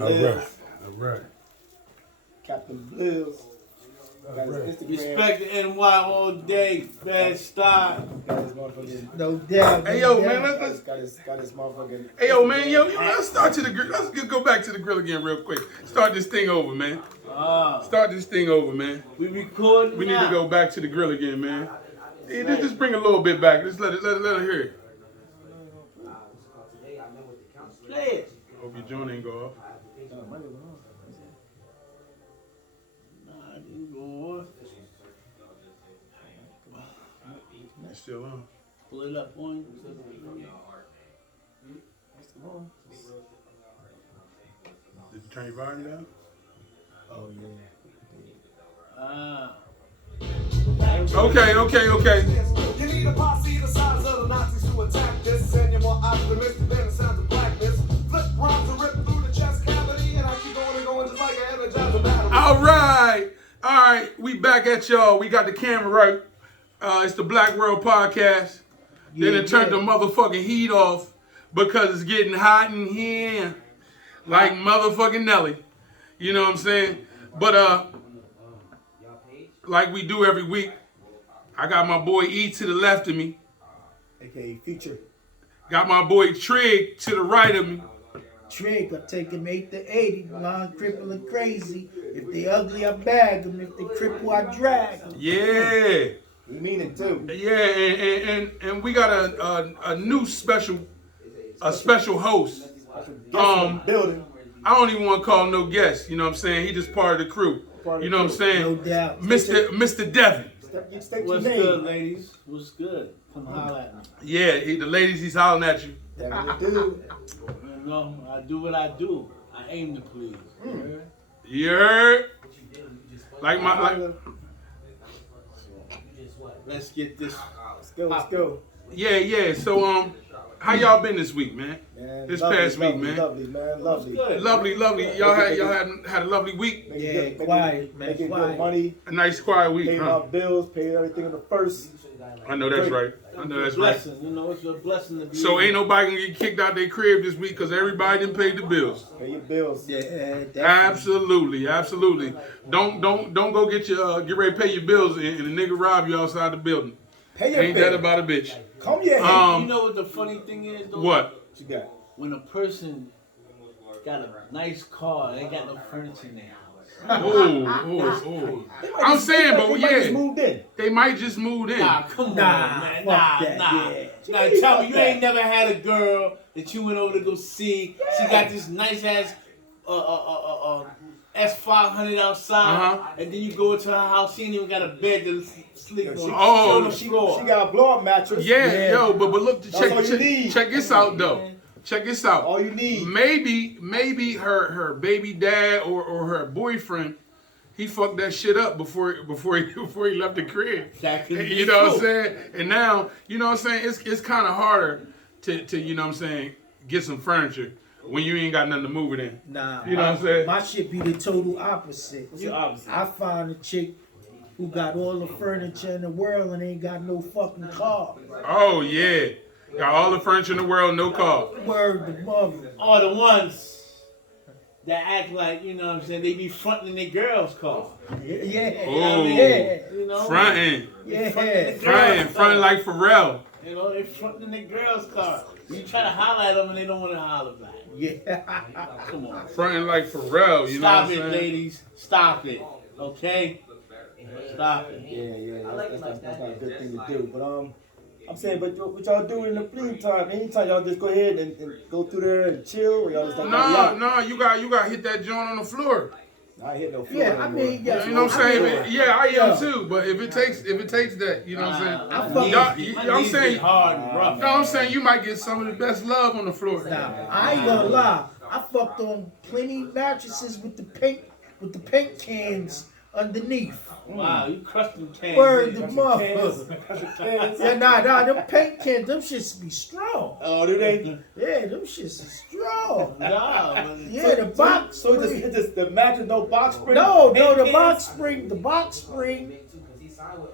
All right. All right. Captain Blizz. Got his Instagram. Respect the NY all day. Bad style. Got his motherfucking. No doubt. Hey yo, man, Got his motherfucking. Hey yo, man, let's start to the grill. Let's go back to the grill again real quick. Start this thing over, man. Start this thing over, man. We recording. We need to go back to the grill again, man. Hey, just bring a little bit back. Just let her hear it. Play it. Hope your joint ain't go off. Nah, it didn't go off. It's still on. Pull it up on. Did you turn your volume down? Oh yeah. Okay. You need a posse the size of the Nazis to attack this, and you're more optimistic than the sounds of blackness. Flip rhymes to rip through the chest cavity, and I keep going and going just like an energizer battery. All right. We back at y'all. We got the camera right. It's the Blackworld podcast. Then it turned the motherfucking heat off because it's getting hot in here, like motherfucking Nelly. You know what I'm saying? But like we do every week, I got my boy E to the left of me. AKA Future. Got my boy Trig to the right of me. Trick, I take him 8 to 80, blonde, cripple, and crazy. If they ugly, I bag them. If they cripple, I drag them. Yeah. We mean it too. Yeah, and we got a new special host. Building. I don't even want to call him no guest. You know what I'm saying? He just part of the crew. You know what I'm saying? No doubt. Mr. Devin. What's good, ladies? What's good? Come holler at me. Yeah, the ladies, he's hollering at you. You know, I do what I do. I aim to please. You heard? Like. Let's get this. Let's go. Yeah. So how y'all been this week, man? This past week, man. Lovely, man. Lovely. Lovely. Y'all had a lovely week. Quiet, man. Making good money. A nice quiet week, Paid huh? my bills. Paid everything in the first. I know that's right. Blessing. You know, it's a blessing to be. So ain't nobody gonna get kicked out their crib this week because everybody didn't pay the bills. Pay your bills. Yeah, Absolutely. Don't go get ready to pay your bills and the nigga rob you outside the building. Pay your Ain't bill. that about a bitch? Comb your head. You know what the funny thing is, though? What? What you got? When a person got a nice car, they got no furniture in their house. Oh. I'm saying, but They just moved in. they might just moved in. Nah, come on, man. fuck that, Nah. yeah. Now tell me, you ain't never had a girl that you went over to go see. She got this nice ass S500 outside, and then you go into her house. She ain't even got a bed to sleep on. She got a blow-up mattress. Yeah, yo, but look, all you need. check this out though. Check this out. All you need. Maybe her baby dad or her boyfriend, he fucked that shit up before he left the crib. You know what I'm saying? And now, you know what I'm saying? It's kind of harder to you know what I'm saying, get some furniture when you ain't got nothing to move it in. Nah, you know what I'm saying? My shit be the total opposite. What's the opposite? I find a chick who got all the furniture in the world and ain't got no fucking car. Oh yeah. Got all the furniture in the world, no car. Word the mother. Or the ones that act like, you know what I'm saying, they be fronting their girls' car. Yeah. Oh, You know? fronting. Yeah. Fronting like Pharrell. You know, they fronting their girls' car. You try to holler at them and they don't want to holler back. Yeah. Come on. Fronting like Pharrell, you know what I'm Stop it, saying? ladies. Stop it. Okay? Stop it. Yeah. That's not a good thing to do. But I'm saying, but what y'all do in the free time? Anytime y'all just go ahead and go through there and chill, or y'all just like No, you got to hit that joint on the floor. I hit no floor Yeah, I anymore. mean, yeah. You know what I'm saying? Yeah, I am too. But if it takes that, you know what I'm saying? I'm saying, hard and rough. no, I'm saying you might get some of the best love on the floor. Nah, I ain't gonna lie. I fucked on plenty mattresses with the paint cans underneath. Wow, you crushed them cans. Word the mother. Yeah, nah, them paint cans, them shits be strong. Oh, do they? Yeah, them shits is strong. Nah, Yeah, the box. So the mattress no box spring? No, the box spring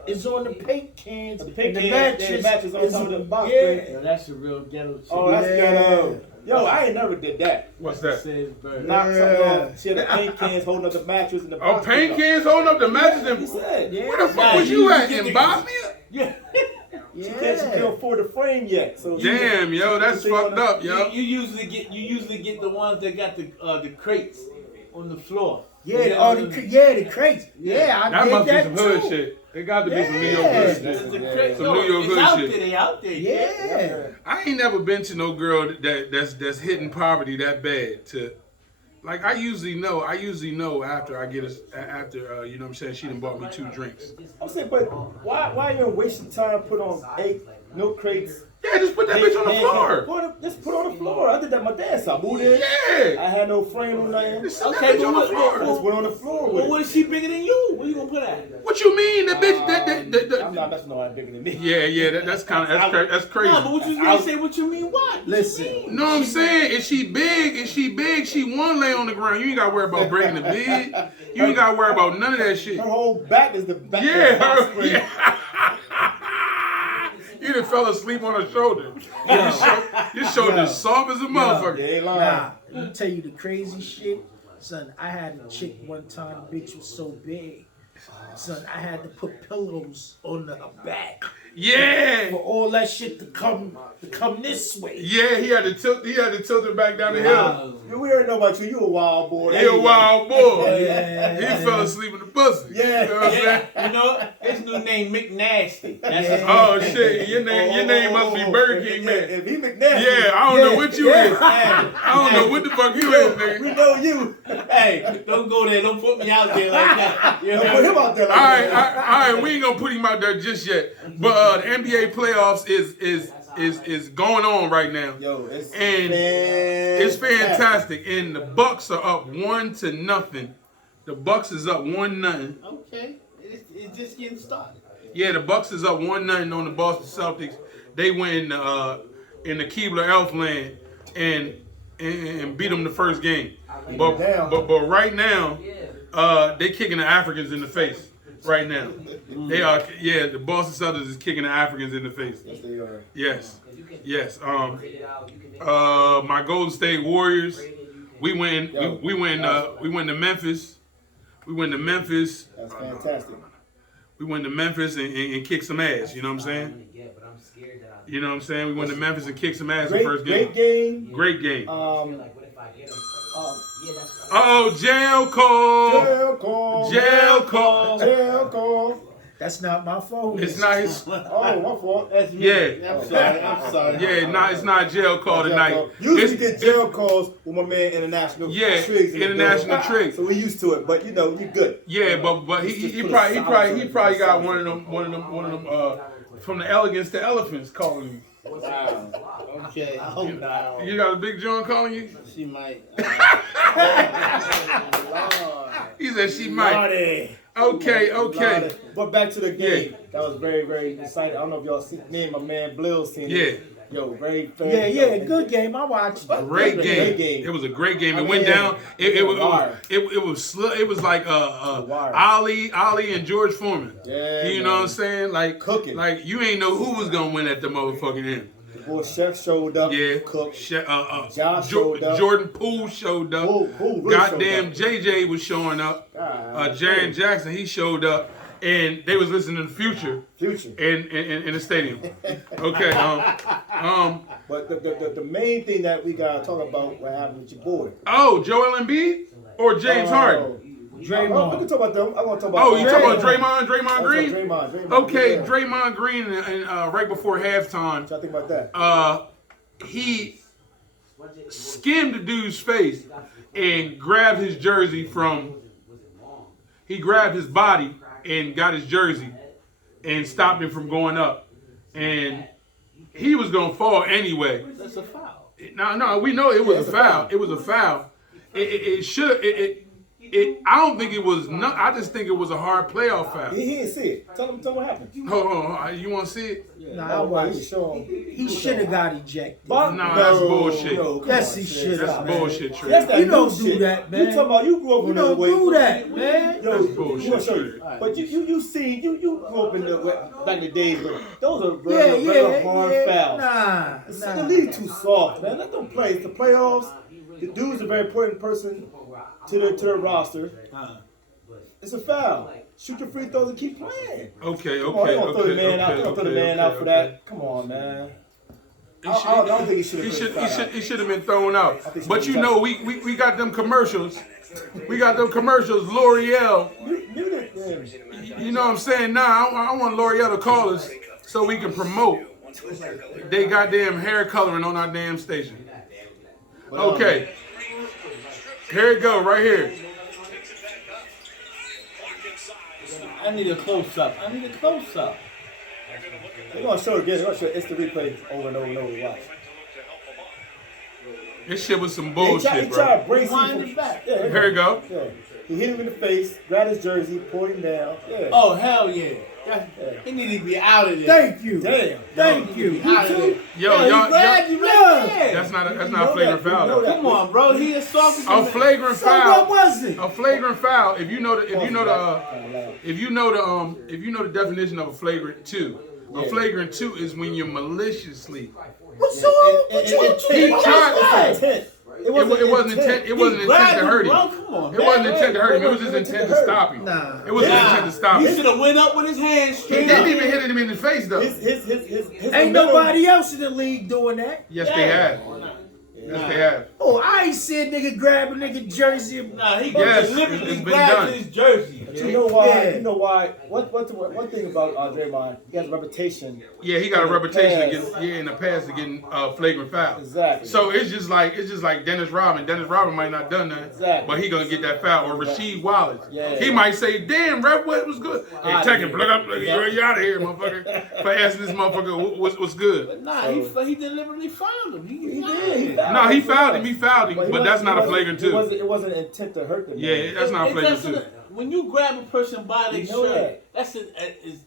is on the paint cans. The paint and cans, the mattress on is top of the box yeah. spring. that's a real ghetto chick. Oh, that's ghetto. Yo, I ain't never did that. What's that? Knock something off. She had the paint cans holding up the mattress and the Oh, paint cans holding up the mattress He and said, yeah. where the fuck was you at in Bosnia? Yeah. She can't afford the frame yet. So Damn, yo, that's fucked up, yo. You usually get the ones that got the crates on the floor. Yeah, the crates. Yeah, I That did must be that some hood too. shit. They got to be some New York Yeah. hood shit. Some New York hood shit. They out there. Yeah. I ain't never been to no girl that's hitting poverty that bad. To like, I usually know after I get after you know what I'm saying, she done bought me 2 drinks. I'm saying, but why even waste your time put on 8 milk crates? Yeah, just put that bitch on the floor. Just put on the floor. I did that at my dad's house. Moved in. Yeah. I had no frame or nothing. Just Okay, okay, that bitch on the but floor. Just went on the floor with Well, it. what is she bigger than you? Where you gonna put that? What you mean, that bitch? I'm not messing nobody bigger than me. Yeah, that's kind of that's crazy. No, but what you mean? Say what you mean? What? Listen. No, I'm saying, is she big? She won't lay on the ground. You ain't gotta worry about breaking the bed. You ain't gotta worry about none of that shit. Her whole back is the back of the Yeah, box her, spring. yeah. You done fell asleep on her shoulder. Your shoulder's soft as a motherfucker. Yeah, ain't lying. Nah, let me tell you the crazy shit. Son, I had a chick one time, the bitch was so big. Son, I had to put pillows on her back Yeah. for all that shit to come this way. Yeah, he had to tilt her back down the hill. We already know about you. You a wild boy. He a wild boy. Yeah. He fell asleep in the pussy. Yeah. You know what I'm saying? You know, his new name McNasty. That's his Oh shit, your name must be Burger King man. If he McNasty. Yeah, I don't know what you is. name. I don't know what the fuck you is, nigga. We know you. Hey, don't go there. Don't put me out there like that. You Don't know? put him out there like All right, that. all right, we ain't gonna put him out there just yet. But the NBA playoffs is going on right now. Yo, it's And it's fantastic. And the Bucks are up 1-0. The Bucks is up 1-0. Okay, it's just getting started. Yeah, the Bucks is up 1-0 on the Boston Celtics. They win in the Keebler Elfland and beat them the first game. But right now, they kicking the Africans in the face. Right now, they are. Yeah, the Boston Celtics is kicking the Africans in the face. Yes, they are. Yes. My Golden State Warriors. We went to Memphis. We went to Memphis. That's fantastic. We went to Memphis and kicked some ass. You know what I'm saying? You know what I'm saying? We went to Memphis and kicked some ass the first game. Great game. Great game. Oh, jail call. Jail call. Jail call. Jail call. That's not my phone. It's not his. Oh, my fault. That's me. Yeah. I'm sorry. Yeah, it's not a jail call Jail tonight. call. Usually get jail calls with my man International Yeah, Triggs. in the International door. Triggs. So we used to it, but you know, you good. Yeah, but he probably got one of them from the elegance to elephants calling you. Wow. Okay. I hope not. You got a Big John calling you? She might. He said she might. Lordy. Okay. Lordy. But back to the game. Yeah. That was very, very exciting. I don't know if y'all seen my man Blill seen Yeah. it. Yo, very fan. Yeah, good game. I watched. Great game. It was a great game. It went down. It was like Ali and George Foreman. Yeah, you know what I'm saying? Like cooking. Like you ain't know who was gonna win at the motherfucking end. Boy, Chef showed up. Yeah. Cooked. Josh showed up. Jordan Poole showed up. Poole really Goddamn showed up. JJ was showing up. Jaron Jackson, he showed up. And they was listening to Future in the stadium. Okay. But the main thing that we gotta talk about what happened with your boy. Oh, Joel Embiid or James Harden? Draymond. We can talk about them. I'm gonna talk about. Oh, you talking about Draymond Green? Draymond. Okay, Yeah. Draymond Green, and right before halftime, What y'all think about that? he skimmed the dude's face and grabbed his jersey from. He grabbed his body and got his jersey and stopped him from going up, and he was gonna fall anyway. That's a foul. No, we know it was a foul. It was a foul. It should. I don't think it was. I just think it was a hard playoff foul. He didn't see it. Tell him what happened. Hold on. You want to see it? Nah, I watched. He should have got ejected. No, that's bullshit. Yes, he should have. That's bullshit, Trey. That's that You don't shit. do that, man. You talking about you grew up You in the don't way. do that, man. Yo, That's you bullshit, want to show you. Trey. But you see, you grew up in the back in the days. Those are Yeah, regular hard fouls. Nah. The league too soft, man. Let them play. It's the playoffs. The dude's a very important person to the roster. It's a foul. Shoot your free throws and keep playing. Okay. Come on, they don't throw the man out. They don't throw the man out for that. Come on, man. I don't think he should have. He should have been thrown out. think But he you know, we got them commercials. We got them commercials. L'Oreal. You know what I'm saying? Nah, I want L'Oreal to call us so we can promote they goddamn hair coloring on our damn station. Okay. Here it go, right here. I need a close up. They're gonna show it again. They're gonna show it's the replay over and over and over. Watch. This shit was some He bullshit, tried to bro. brace Wind him. it back. Yeah, Here it go. Yeah. He hit him in the face, grabbed his jersey, pulled him down. Yeah. Oh, hell yeah. He need to be out of there. Thank you. Damn. Thank you. Out of there. Yo, He y'all, grabbed you right there. that's not a know flagrant that. foul, You know though. that. Come on, bro. He assaulted A you. flagrant So what foul. was it? A flagrant foul. If you know the definition of a flagrant two. A flagrant two is when you're maliciously. What's wrong? What you want to He do? tried- Intent. It wasn't intent. It wasn't intent to hurt him. Come on, It wasn't intent to hurt him. It was his intent to stop him. Nah. It was his intent to stop He him. should have went up with his hands He straight didn't up. even hit him in the face though. His Ain't nobody else in the league doing that. Yes, they have. Yes, they have. Oh, I ain't seen nigga grab a nigga jersey. Nah, he Yes, deliberately it's been grabbed done. his jersey. You know why? Yeah. You know why? One thing about Draymond, he has a reputation. Yeah, he got a reputation Pass. in the past of getting flagrant fouls. Exactly. So it's just like Dennis Rodman. Dennis Rodman might not done that, Exactly. but he gonna get that foul. Or Rasheed Wallace. Yeah. He might say, "Damn, ref, what was good? Hey, Outta take here. him, plug up, you out of here, motherfucker." For asking this motherfucker what's good. Nah, he deliberately fouled him. He did. No, he fouled him. He fouled him, but that's not a flagrant two. It wasn't an intent to hurt them. Yeah, that's not a flagrant two. When you grab a person by their You know shirt, that.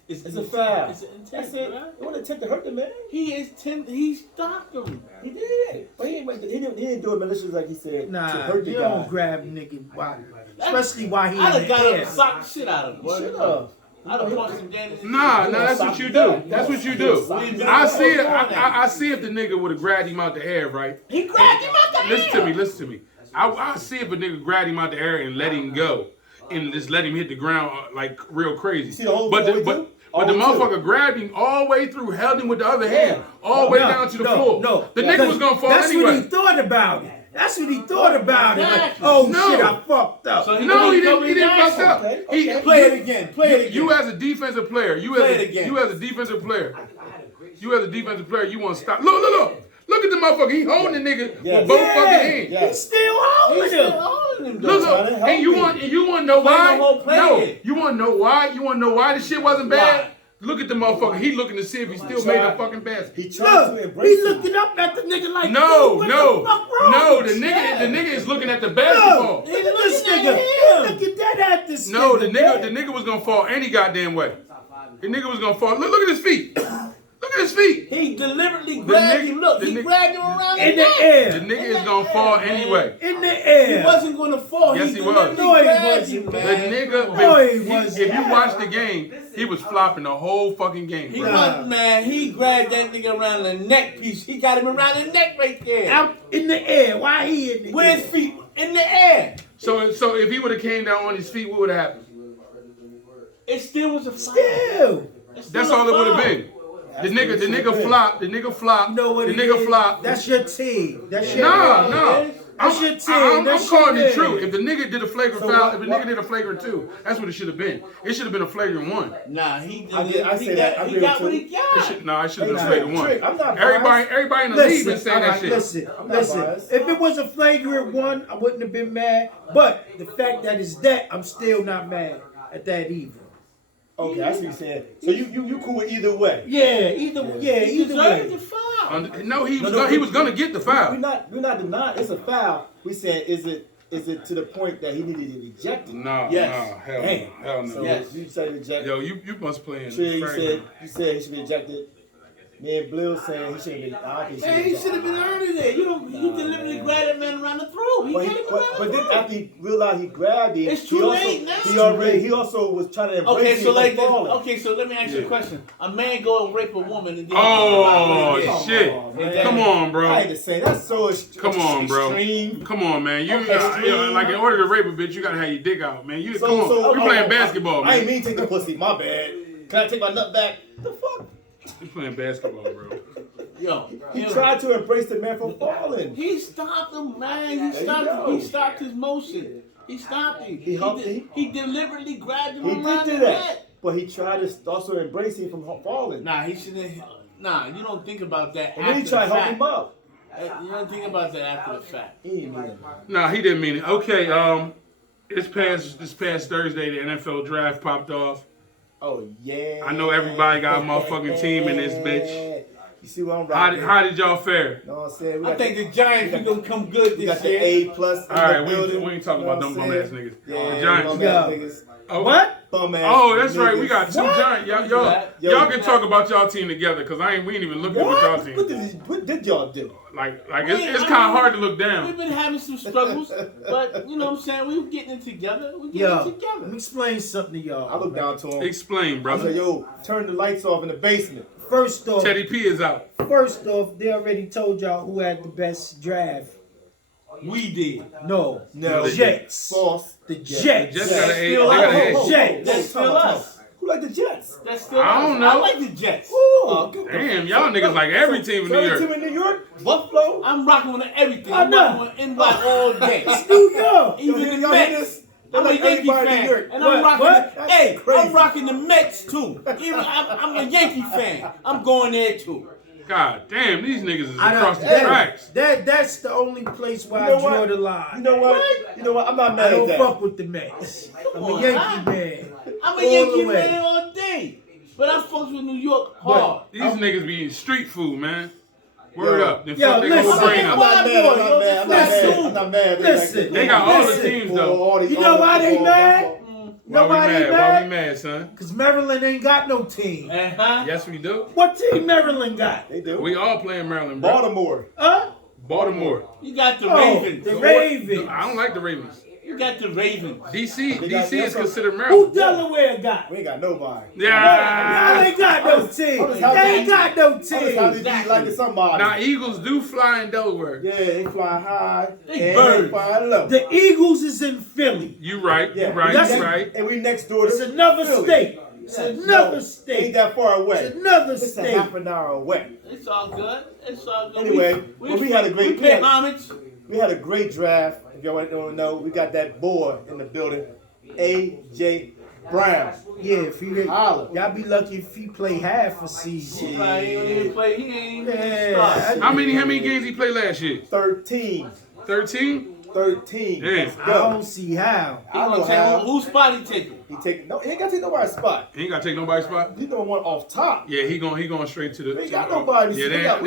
it's It's a foul. It's an intent, That's it. bro. It wasn't an intent to hurt the man. He stopped him. He did. But he didn't do it maliciously like he said to Nah, hurt the you guy. don't grab nigga. Why? Especially while he I'd in have got up the and air. socked the shit out of him. boy. Should have. I'd have punched him down. Nah, that's what you do. That's what you do. I see it. I see if the nigga would have grabbed him out the air, right? He grabbed him out the air. Listen to me. I see if a nigga grabbed him out the air and let him go, and just let him hit the ground like real crazy. See the whole But thing the all the way through? motherfucker grabbed him all the way through, held him with the other hand, all the way down to the floor. No, The nigga was gonna fall That's what he anyway. thought about it. That's what he thought about it. Like, Exactly. oh No. shit, I fucked up. So No, he go didn't. He didn't fuck up. Okay, He- okay. Play it again. Play it again. You as a defensive player, you Play as it again. a defensive player, you want to stop. Look at the motherfucker. He holding the nigga with both fucking hands. Yeah. He's still holding He's still him. holding him, Look, though. trying to help and you me. want to know why? the whole play No, again. you want to know why? You want to know why the shit wasn't bad? Why? Look at the motherfucker. He looking to see if he still made a fucking basket. He tried to Look, embrace he him. looking up at the nigga like, No, dude, what no, the fuck wrong no. with The you? nigga is looking at the No, basketball. look at this looking nigga. at him. Look at that at this No, nigga. the nigga was gonna fall any goddamn way. The nigga was gonna fall. Look at his feet. Look at his feet. He deliberately grabbed him. Look, the he nigga- grabbed him around In the neck. The air. nigga is gonna fall anyway. In the He air. wasn't going to fall. Yes, he he was. deliberately No, he grabbed wasn't, him, The man. nigga, No, he if wasn't. you watch the game, he was flopping the whole fucking game. He Bro. wasn't, man. He grabbed that nigga around the neck piece. He got him around the neck right there. Out in the air. Why he in the With air? his feet in the air. So if he would have came down on his feet, what would have happened? It still was a foul. Still. It's That's still a all it would have foul. been. The nigga flopped. The nigga flopped. You know what The it nigga is? flopped. That's your team. That's your No. That's your team. I'm That's calling your it team. true. If the nigga did a flagrant So foul, what- if the nigga did a flagrant two, that's what it should have been. It should have been a flagrant one. Nah, he did. I he say got, that. I he agree got with what you. he It got. should, no, it should have been a Hey, flagrant Trick, one. I'm not Everybody in the league been saying that shit. Listen, I'm not listen. biased. If it was a flagrant one, I wouldn't have been mad. But the fact that it's that, I'm still not mad at that either. Okay, I see what you're saying. So you cool with either way. Yeah, either He either deserved way. the foul. No, he was gonna get the We're foul. not denying it's a foul. We saying is it is it to the point that he needed to be ejected? No, Yes. hell Damn. no, hell no. So Yes. you said ejected. Yo, you must play in. Sure, you Franklin. said he should be ejected. Me and Blue saying he shouldn't be. I don't think Man, he he should have been earning it. You deliberately grabbed that man around the throat. He But, can't even but then after he realized he grabbed him, It's too he late also, now. He also was trying to embrace Okay, him so like from falling. okay, so let me ask you a question. A man go and rape a woman and then Oh Yeah. shit! man. Come on, I bro. hate to say that's so Come on, bro. extreme. Come on, man. You Extreme. like in order to rape a bitch, you gotta have your dick out, man. You So- come on. so- We playing basketball, I ain't man. mean take the pussy. My bad. Can I take my nut back? The fuck? We playing basketball, bro. Yo, He tried to embrace the man from falling. He stopped him, man. He There you stopped. go. He stopped his motion. He stopped him. He helped him. He deliberately grabbed him He around did do the that, neck. but he tried to also embrace him from falling. Nah, he shouldn't. Nah, you don't think about that And then after he tried the to help fact. him up. You don't think about that after the fact. He didn't mean it. Nah, he didn't mean it. Okay, this past Thursday, the NFL draft popped off. Oh yeah. I know everybody got a motherfucking team in this bitch. You see what I'm rocking? How did y'all fare? You know what I'm saying? We I got think the Giants are gonna come good we this got the year. A plus. All right, we ain't talking about them bum ass niggas. Yeah, The Giants. bum Yeah. ass niggas. Oh, What? Bum ass. Oh, that's right. We niggas. got two Giants. Yo, Y'all can talk about y'all team together, cause we ain't even looking at y'all What? team. What did y'all do? Like We- it's I kind of mean, hard to look We've down. been having some struggles, but you know what I'm saying? We're getting it together. We're getting Yo, it let together. me explain something to I y'all. looked down to him. Explain, I said, brother. yo, turn the lights off in the basement. First off, Teddy P is out. they already told y'all who had the best draft. We did. No, No. the Jets. False. The Jets. Just Yeah, got still they out. got an Ho, ho, edge. Jets. That's still us. Who like the Jets? That's still I us. don't know. I like the Jets. Damn, y'all niggas like every team in New Every York. team in New York? Buffalo? I'm rocking with everything. I I'm know. rocking with NY all day. New York. Even Yo, the y'all hear Mets. this? I'm a Like Yankee everybody in New fan, York. and I'm What? rocking. What? That's Hey, crazy. I'm rocking the Mets too. Even I'm a Yankee fan. I'm going there too. God damn, these niggas is I across don't, the tracks. that's the only place where You know I draw what? the line. You know what? You know what? I'm not I mad at don't that. fuck with the Mets. I'm on, a Yankee huh? man. I'm a All Yankee the way. man all day, but I fucks with New York hard. These niggas be eating street food, man. Word Yo. up. Then Yo, fuck they whole listen. brain I'm up. not mad. I'm not mad. I'm not mad. I'm not mad. Listen. They got all the Listen. teams though. You know why they mad? Why we Nobody mad? Why mad? we mad, son? Because Maryland ain't got no team. Uh-huh. Yes, we do. What team Maryland got? They do. We all playing Maryland, bro. Baltimore. Huh? Baltimore. You got the Oh, Ravens. the Ravens. I don't like the Ravens. You got the Ravens. DC They got- is considered Who Maryland. Delaware got? We ain't got nobody. Y'all Yeah. ain't got no team. I was They ain't got no I'm just trying to team. be like somebody. Now Eagles do fly in Delaware. Yeah, they fly high They and birds. they fly low. The Eagles is in Philly. You right. Yeah, You right. that's- You right. And we next door to It's another Philly. state. It's No, another Ain't state. that far away. It's another It's a state. half an hour away. It's all good. It's all good. Anyway, well, we had a great- We we pay had- homage. We had a great draft. If y'all don't know, we got that boy in the building, A.J. Brown. Yeah, if he, Holla. y'all be lucky if he play half a season. He ain't even play. He ain't even Yeah, start. How many games he played last year? 13. 13? 13. Damn. Let's I go. don't see how. He I gonna know take how. whose spot he taking? He ain't got to take nobody's spot. He ain't got to take nobody's spot. He number one off top. Yeah, he going straight to the. We ain't to got the- nobody. Yeah, We they got-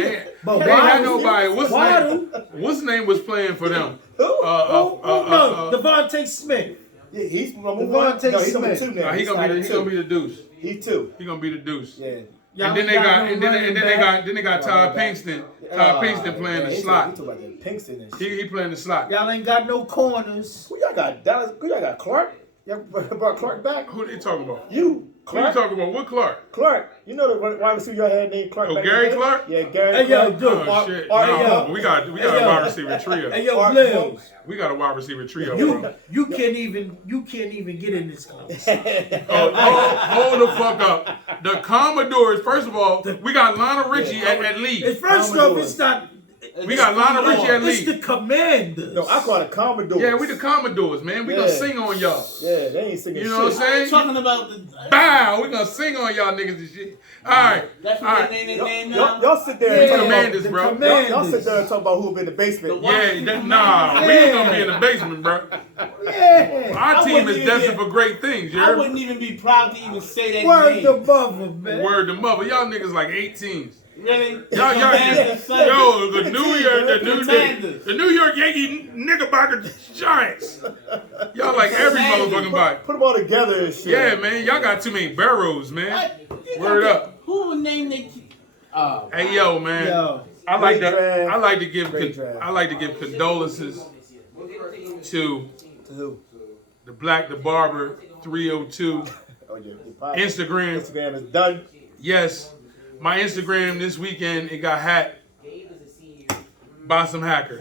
But ain't had Waddle- nobody. Waddle- What's name was playing for them? Who? No, Devontae Smith. Yeah, he's number Devontae one. No, he's number Smith. two now. He gonna be the deuce. He two. He gonna be the deuce. Yeah. Y'all And then ain't they got no and then running they got Running Todd back. Pinkston. Todd Pinkston playing the He slot. talking about that Pinkston and shit. He playing the slot. Y'all ain't got no corners. Who y'all got? Dallas? Who y'all got? Clark? Y'all brought Clark back? Who they talking about? You. Who you Clark? talking about? What Clark? Clark. You know the wide receiver y'all had named Clark Oh, back Gary in the day? Clark? Yeah, Gary Hey, yo, Clark. dude. Oh shit! Art- No, yo. we got a yo. wide receiver trio. Hey yo, Art- Blills, We got a wide receiver trio. you bro. you can't even get in this close. Hold the fuck up. The Commodores. First of all, we got Lionel Richie at lead. It's first off, it's not. We got Lionel Richie at It's the lead. Commanders. No, I call it Commodores. Yeah, we the Commodores, man. We gonna Yeah. sing on y'all. Yeah, they ain't singing You know what I'm shit. saying? Talking about the. Bow. We gonna sing on y'all niggas and shit. All right. That's All what right. they name Y'all, name y'all, now. y'all sit there and We talk about Commanders, the bro. Commanders. y'all sit there and talk about who been in the basement. The Yeah, nah, we ain't gonna be in the basement, bro. Yeah. Our I team wouldn't is even destined be- for great things, you I heard? wouldn't even be proud to even say that Word name. the mother, man. Word to mother. Y'all niggas like 18s. Really? Yo, the New York Yankee Knickerbocker Giants. Y'all like every motherfucking body. Put them all together and shit. Yeah, man, y'all got too many barrows, man. Word up. Who would name they? Hey, yo, man. Yo. I like to give condolences to Who? the Black the Barber 302 Oh, yeah. Instagram. Instagram is done. Yes, my Instagram this weekend, it got hacked by some hackers.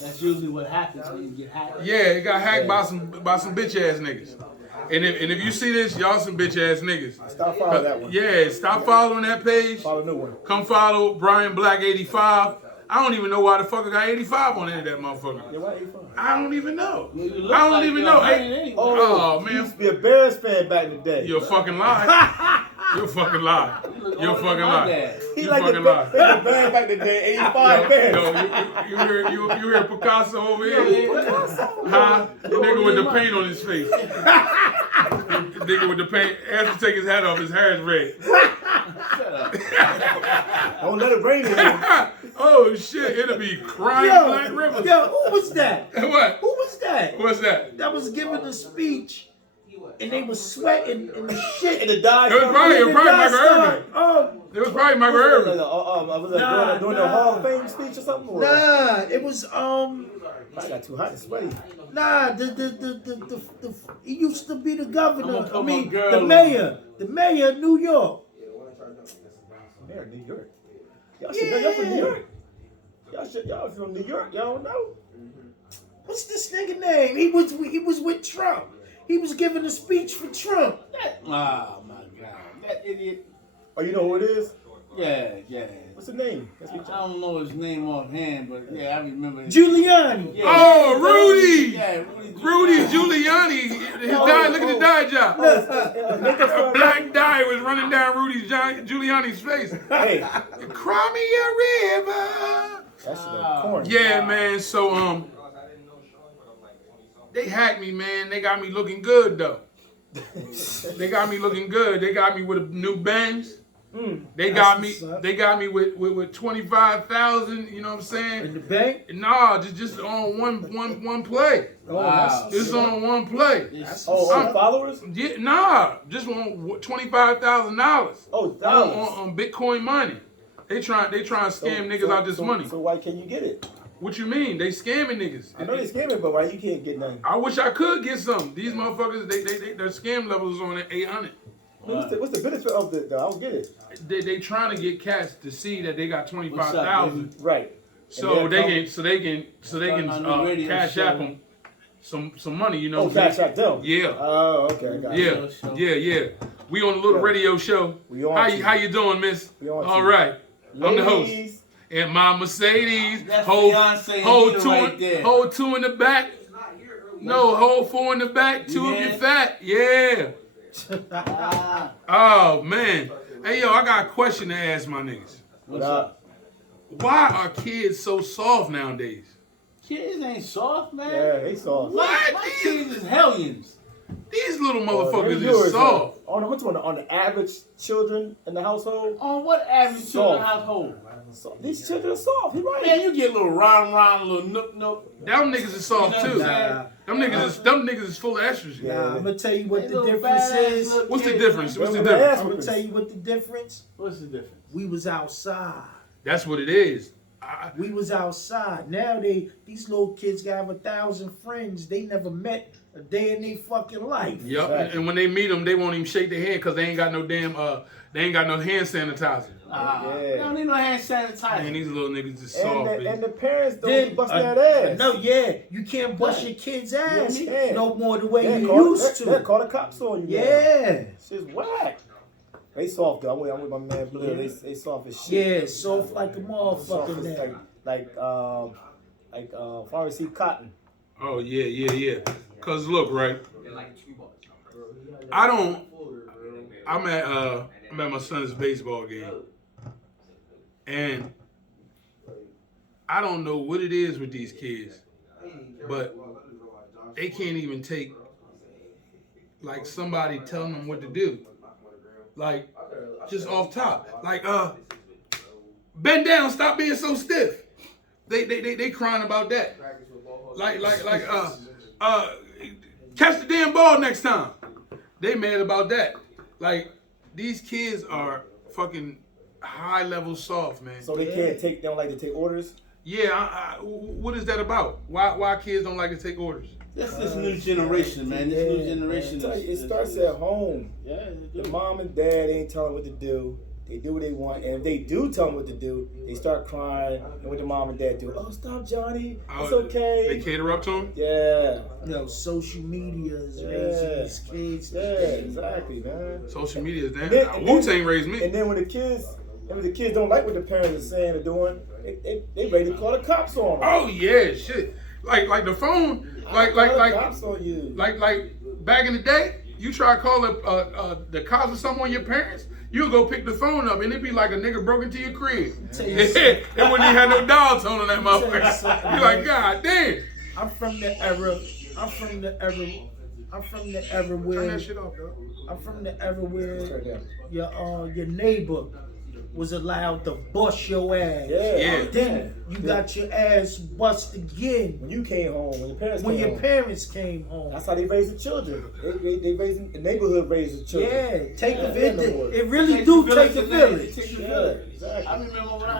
That's usually what happens when you get hacked. Yeah, it got hacked by some bitch ass niggas. And if you see this, y'all some bitch ass niggas. Stop following that one. Yeah, stop following that page. Follow a new one. Come follow Brian Black 85. I don't even know why the fuck I got 85 on the end of that motherfucker. Yeah, why 85? I don't even know. You look I don't like even you're know. hurting Hey, anyway. oh, You man. used to be a Bears fan back in the day. You're a fucking lie. You're a fucking lie. You're a fucking lie. He You like the fucking lie. Bears back in the day, 85 Bears. Yo, you hear Picasso over here? Huh? The nigga with the paint on his face. The nigga with the paint. After to take his hat off, his hair is red. Don't let it rain in here. Oh shit, it'll be crying Black River. Yo, who was that? What? Who was that? What's that? That was giving a speech, and they was sweating and the shit. And the dye. It was probably Michael Irvin. Oh, It was probably Michael Irvin. Was it doing the Hall of Fame speech or something? Or? nah, it was I got too hot and sweaty. nah. The he used to be the governor. I'm gonna put my girl the on. mayor of New York. Mayor of New York. Y'all should know y'all from New York. Y'all from New York. Y'all don't know. What's this nigga name? He was with Trump. He was giving a speech for Trump. Oh my God, that idiot. Oh, you know who it is? Yeah. What's his name? I don't know his name offhand, but yeah, I remember. Giuliani. Yeah. Oh, Rudy! Yeah, Rudy Giuliani. His dye, look at the dye job. A black dye was running down Rudy Giuliani's face. Hey, Cry me a river. that shit look corny. Yeah, man. So they hacked me, man. They got me looking good though. They got me looking good. They got me with a new Benz. They got me. what's up. They got me with 25,000. You know what I'm saying? In the bank. Nah, just on one play. Oh, Wow. It's on one play. Oh, followers? Yeah, nah, just on $25,000 Oh, dollars. on Bitcoin money. They trying to scam niggas out this money. So why can't you get it? What you mean? They scamming niggas. I know they scamming, but why you can't get nothing? I wish I could get some. These motherfuckers, their scam levels on at 800. What's the benefit of it, though? I don't get it. They trying to get cats to see that they got 25,000, Right. so And they they're can on the radio cash show. app them some money. You know? Oh, what I'm cash saying? out them. Yeah. Oh, okay. I got it. Yeah. We on a little radio show. We on How you doing, miss? We on All to. right. I'm the host. Ladies, And my Mercedes, That's hold Beyonce two, right there. hold two in the back. No, hold four in the back. Two of you Yeah. fat. Yeah. Oh man. Hey yo, I got a question to ask my niggas. what up? Why are kids so soft nowadays? Kids ain't soft, man. Yeah, they soft. My kids is hellions. These little Oh, motherfuckers they're is yours, soft. On the average children in the household, On what average children Soft. household? so these children are soft. You're right. Man, you get a little round, little nook. Them niggas is soft You know too. what I'm Them niggas is full of estrogen. Yeah. Nah, I'm gonna tell you what the Little difference badass is. little What's the kids, difference? man. What's the Remember difference? I'm gonna tell you what the difference. What's the difference? We was outside. That's what it is. We was outside. Now these little kids got 1,000 friends. They never met a day in their fucking life. Yep. Exactly. And when they meet them, they won't even shake their hand because they ain't got no damn they ain't got no hand sanitizer. They don't need no hand sanitizer. Man, these little niggas is soft, And bitch. the parents don't Then be busting that ass. No, yeah, you can't bust your kid's ass you can. no more the way They'll you call- used they'll to. call the cops on you. now. Yeah, Shit's whack. They soft though. I'm with my man Blue. They soft as shit. yeah, soft like a Soft motherfucker as now. like pharmacy cotton. Oh yeah. Cause look, right. I'm at my son's baseball game. And I don't know what it is with these kids, but they can't even take like somebody telling them what to do. Like just off top. Like, bend down, stop being so stiff. They crying about that. Catch the damn ball next time. They mad about that. Like, these kids are fucking high level soft, man. So they don't like to take orders? Yeah, what is that about? Why kids don't like to take orders? That's this new generation, man. This new generation. It starts at home. Yeah, the mom and dad ain't telling what to do. They do what they want, and if they do tell them what to do, they start crying. And what the mom and dad do? Oh, stop, Johnny. It's okay. They cater up to them. Yeah. Social media is raising these kids. Yeah, exactly, man. Social media is damn. Wu-Tang raised me. And then when the kids don't like what the parents are saying or doing, they ready to call the cops on them. Oh yeah, shit. Like the phone, like cops on you. Like back in the day, you try to call the cops or someone on your parents. You go pick the phone up and it'd be like a nigga broke into your crib. And when you had no dial tone on that motherfucker, you're like, God damn. I'm from the era where your neighbor was allowed to bust your ass. Yeah. Then you got your ass bust again. When you came home, when your parents came home. That's how they raise the children. They raise the neighborhood raises the children. Yeah, take a village. It really do take a village. Yeah, exactly. I remember when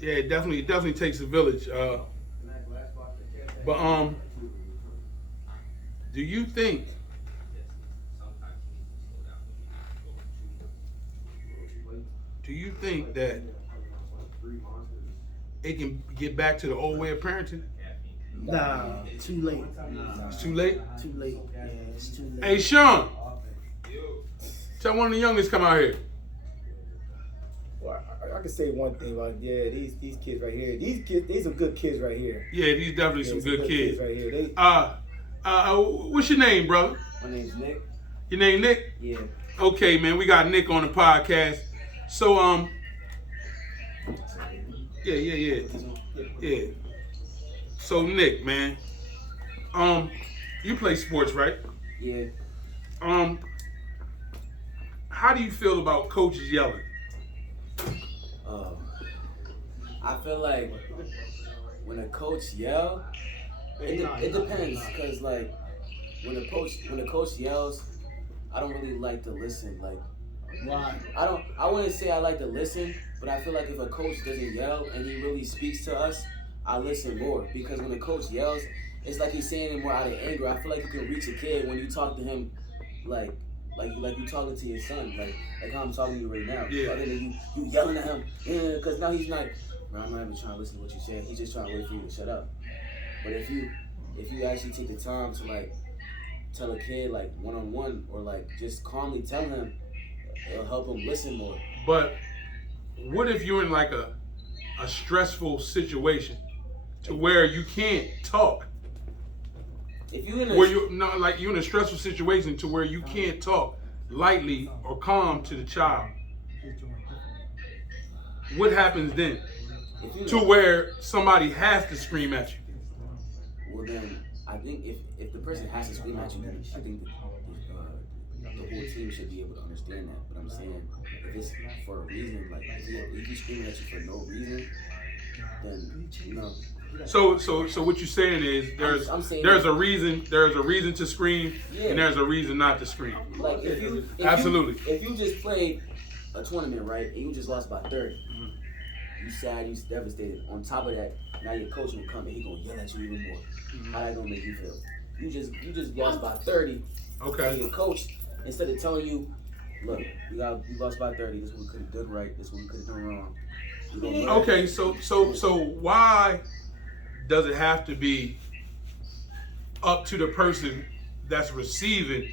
yeah, it definitely takes a village. But do you think that it can get back to the old way of parenting? Nah, too late. It's too late? Too late. Yeah, it's too late. Hey, Sean, tell one of the youngest come out here. Well, I can say one thing about these kids right here. These are good kids right here. Yeah, these definitely some good kids right here. What's your name, brother? My name's Nick. Your name Nick? Yeah. Okay, man, we got Nick on the podcast. So yeah. So Nick, man, you play sports, right? Yeah. How do you feel about coaches yelling? I feel like when a coach yell, it depends, cause like when a coach yells, I don't really like to listen. Like, why? I wouldn't say I like to listen, but I feel like if a coach doesn't yell and he really speaks to us, I listen more, because when a coach yells, it's like he's saying it more out of anger. I feel like you can reach a kid when you talk to him, like you talking to your son, like how I'm talking to you right now. Yeah. Other than you yelling at him, because now he's not. Bro, I'm not even trying to listen to what you said. He's just trying to wait for you to shut up. But if you actually take the time to like tell a kid like one-on-one, or like just calmly tell him, it'll help him listen more. But what if you're in like a stressful situation to where you can't talk? If you in you're in a stressful situation to where you can't talk lightly or calm to the child, what happens then? To where somebody has to scream at you. Well, then I think if the person has to scream at you, then I think the whole team should be able to understand that. But I'm saying, if it's for a reason, like if he's screaming at you for no reason, then So what you're saying is there's a reason to scream, and there's a reason not to scream. Like if you just played a tournament, right, and you just lost by 30, you sad, you devastated. On top of that, now your coach will come and he gonna yell at you even more. How that gonna make you feel? You just lost by 30. Okay. And your coach, instead of telling you, look, you lost by 30. This is what we could have done right. This is what we could have done wrong. Okay, so why does it have to be up to the person that's receiving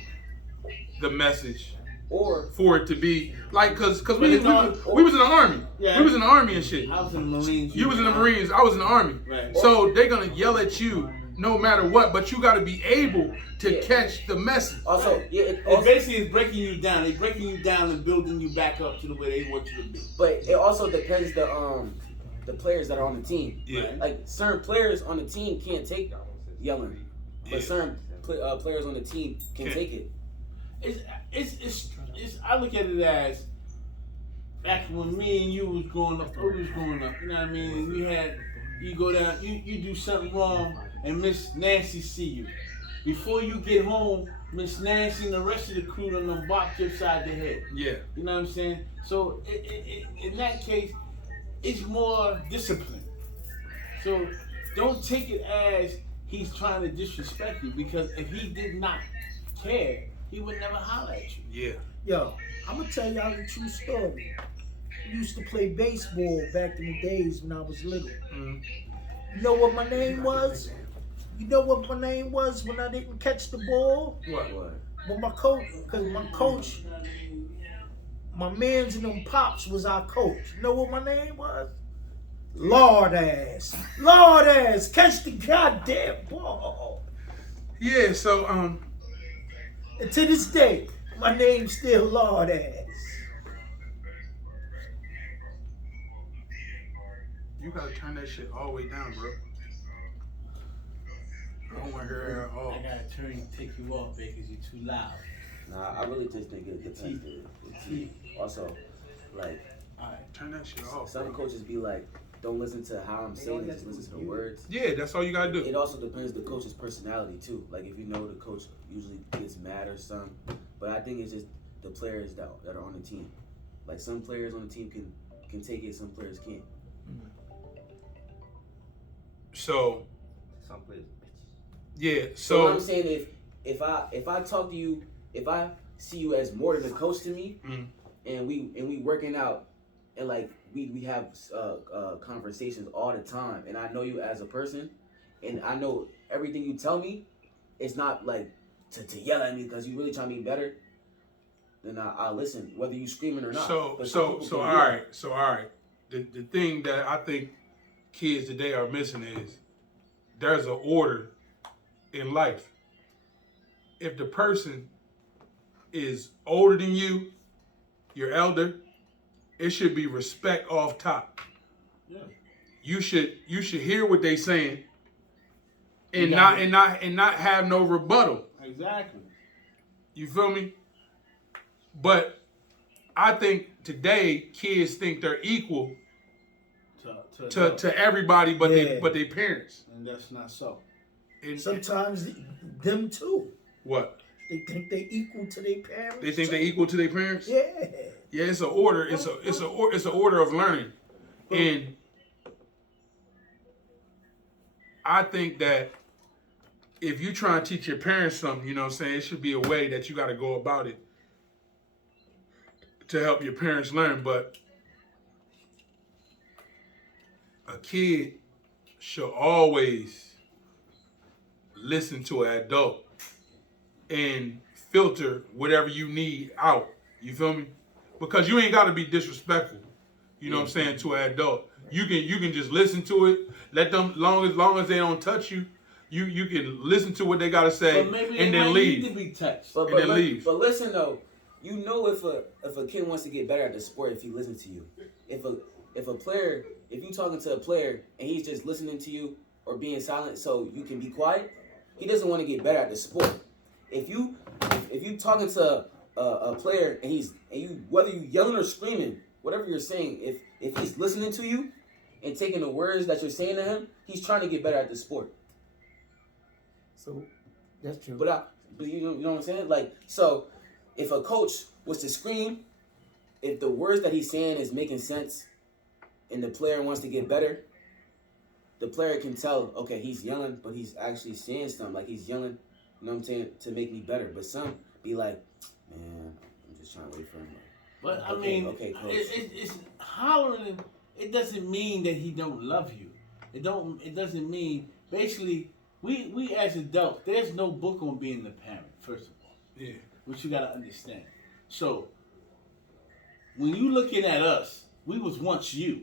the message, or for it to be like, cause we was in the army, we was in the army and shit. I was in the Marines. You was in the Marines. I was in the army. Right. So they're gonna yell at you no matter what, but you got to be able to catch the message. Also, it basically is breaking you down. They're breaking you down and building you back up to the way they want you to be. But it also depends the players that are on the team. Yeah. Like certain players on the team can't take yelling, but certain players on the team can take it. I look at it as back when me and you was growing up, you know what I mean? You go down, you do something wrong, and Miss Nancy see you. Before you get home, Miss Nancy and the rest of the crew done box you upside the head. Yeah. You know what I'm saying? So in that case, it's more discipline. So don't take it as he's trying to disrespect you, because if he did not care, he would never holler at you. Yeah. Yo, I'm gonna tell y'all the true story. I used to play baseball back in the days when I was little. Mm-hmm. You know what my name was? You know what my name was when I didn't catch the ball? What? When my coach, my mans and them pops was our coach. You know what my name was? Lord ass. Lord ass. Catch the goddamn ball. Yeah, so And to this day, my name's still Lord ass. you gotta turn that shit all the way down, bro. I don't want to hear it at all. I gotta take you off, because you're too loud. Nah, I really just think it depends. The team. Also, like, Turn that shit off. some Bro. coaches be like, don't listen to how I'm saying it, just listen to the words. Yeah, that's all you gotta do. It also depends the coach's personality too. Like if you know the coach usually gets mad or something, but I think it's just the players that are on the team. Like some players on the team can take it, some players can't. So, Some players. yeah, So what so I'm saying, if I talk to you, if I see you as more than a coach to me, and we working out, and like we have conversations all the time, and I know you as a person, and I know everything you tell me, it's not like to yell at me because you really trying to be better. Then I'll listen, whether you screaming or not. But some people all can do right. The thing that I think kids today are missing is there's an order in life. If the person is older than you, you're elder, it should be respect off top. Yeah. You should hear what they saying and You not got it. and not have no rebuttal. Exactly. You feel me? But I think today kids think they're equal to everybody but Yeah. their parents. And that's not so. And Sometimes them too. what? They think they equal to their parents. They think too. they equal to their parents? Yeah. Yeah, it's an order. It's an order of learning. And I think that if you try and teach your parents something, you know what I'm saying, it should be a way that you got to go about it to help your parents learn. But a kid should always listen to an adult and filter whatever you need out. You feel me? Because you ain't got to be disrespectful. You know what I'm saying, to an adult. You can just listen to it. Let them long as they don't touch you. You can listen to what they gotta say But maybe and they then might leave. need to be touched. But And then leave. But listen though, you know if a kid wants to get better at the sport if he listens to you. If you talking to a player and he's just listening to you or being silent so you can be quiet, he doesn't want to get better at the sport. If you talking to a player and you whether you yelling or screaming, whatever you're saying, if he's listening to you and taking the words that you're saying to him, he's trying to get better at the sport. So that's true. But you know what I'm saying? Like, so if a coach was to scream, if the words that he's saying is making sense and the player wants to get better, the player can tell, okay, he's yelling, but he's actually saying something. Like he's yelling, you know what I'm saying, to make me better. But some be like, man, I'm just trying to wait for him. But I Okay, mean, okay, coach. it's hollering. It doesn't mean that he don't love you. It doesn't mean basically we as adults. There's no book on being the parent. First of all, Yeah. which you gotta understand. So when you looking at us, we was once you.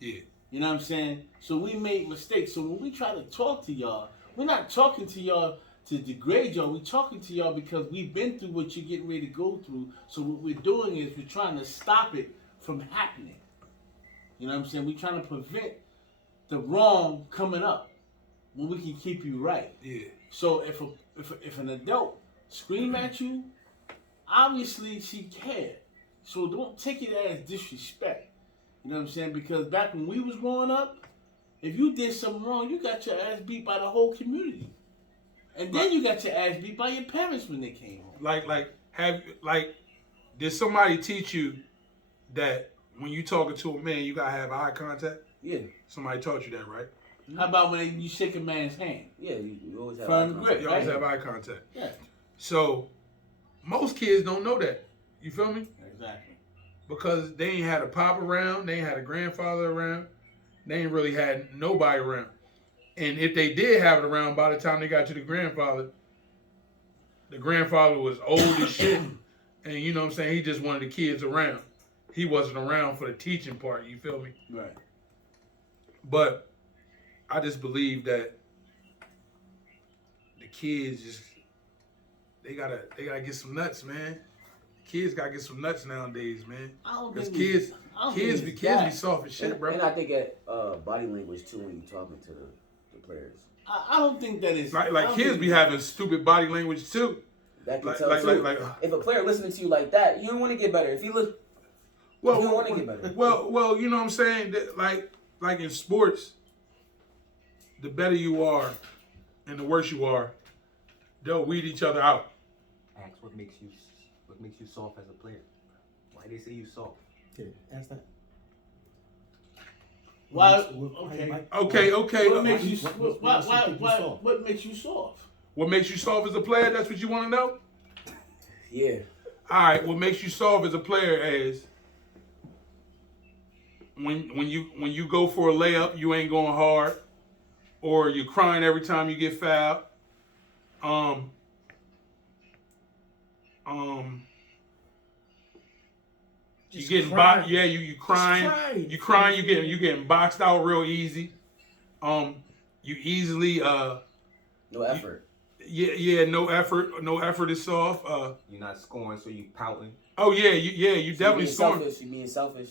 Yeah. You know what I'm saying? So we made mistakes. So when we try to talk to y'all, we're not talking to y'all to degrade y'all. We're talking to y'all because we've been through what you're getting ready to go through. So what we're doing is we're trying to stop it from happening. You know what I'm saying? We're trying to prevent the wrong coming up when we can keep you right. Yeah. So if an adult scream at you obviously she cared. So don't take it as disrespect. You know what I'm saying? Because back when we was growing up, if you did something wrong, you got your ass beat by the whole community. And then you got your ass beat by your parents when they came home. Did somebody teach you that when you talking to a man, you gotta have eye contact? Yeah. Somebody taught you that, right? How about when you shake a man's hand? Yeah, you always have Firm eye grip, contact. You always have eye contact. Yeah. So most kids don't know that. You feel me? Exactly. Because they ain't had a pop around, they ain't had a grandfather around, they ain't really had nobody around. And if they did have it around, by the time they got to the grandfather was old as shit. And you know what I'm saying? He just wanted the kids around. He wasn't around for the teaching part, you feel me? Right. But I just believe that the kids they gotta get some nuts, man. Kids gotta get some nuts nowadays, man. Because kids be soft as shit, bro. And I think at body language too when you're talking to the players. I don't think that is like kids be having stupid body language too. That can tell too. If a player listening to you like that, you don't want to get better. If he look, you don't want to get better. Well, you know what I'm saying? Like in sports, the better you are and the worse you are, they'll weed each other out. Ask what makes you soft as a player. Why they say you soft? Yeah, ask that. Why? Okay. What makes you soft? What makes you soft? What makes you soft as a player? That's what you want to know? Yeah. All right. What makes you soft as a player is when you go for a layup, you ain't going hard, or you're crying every time you get fouled. You getting boxed? Yeah, you crying. You crying. You getting boxed out real easy. You easily No effort. No effort. No effort is soft. You're not scoring, so you pouting. Oh yeah, you definitely scoring. Selfish. You being selfish.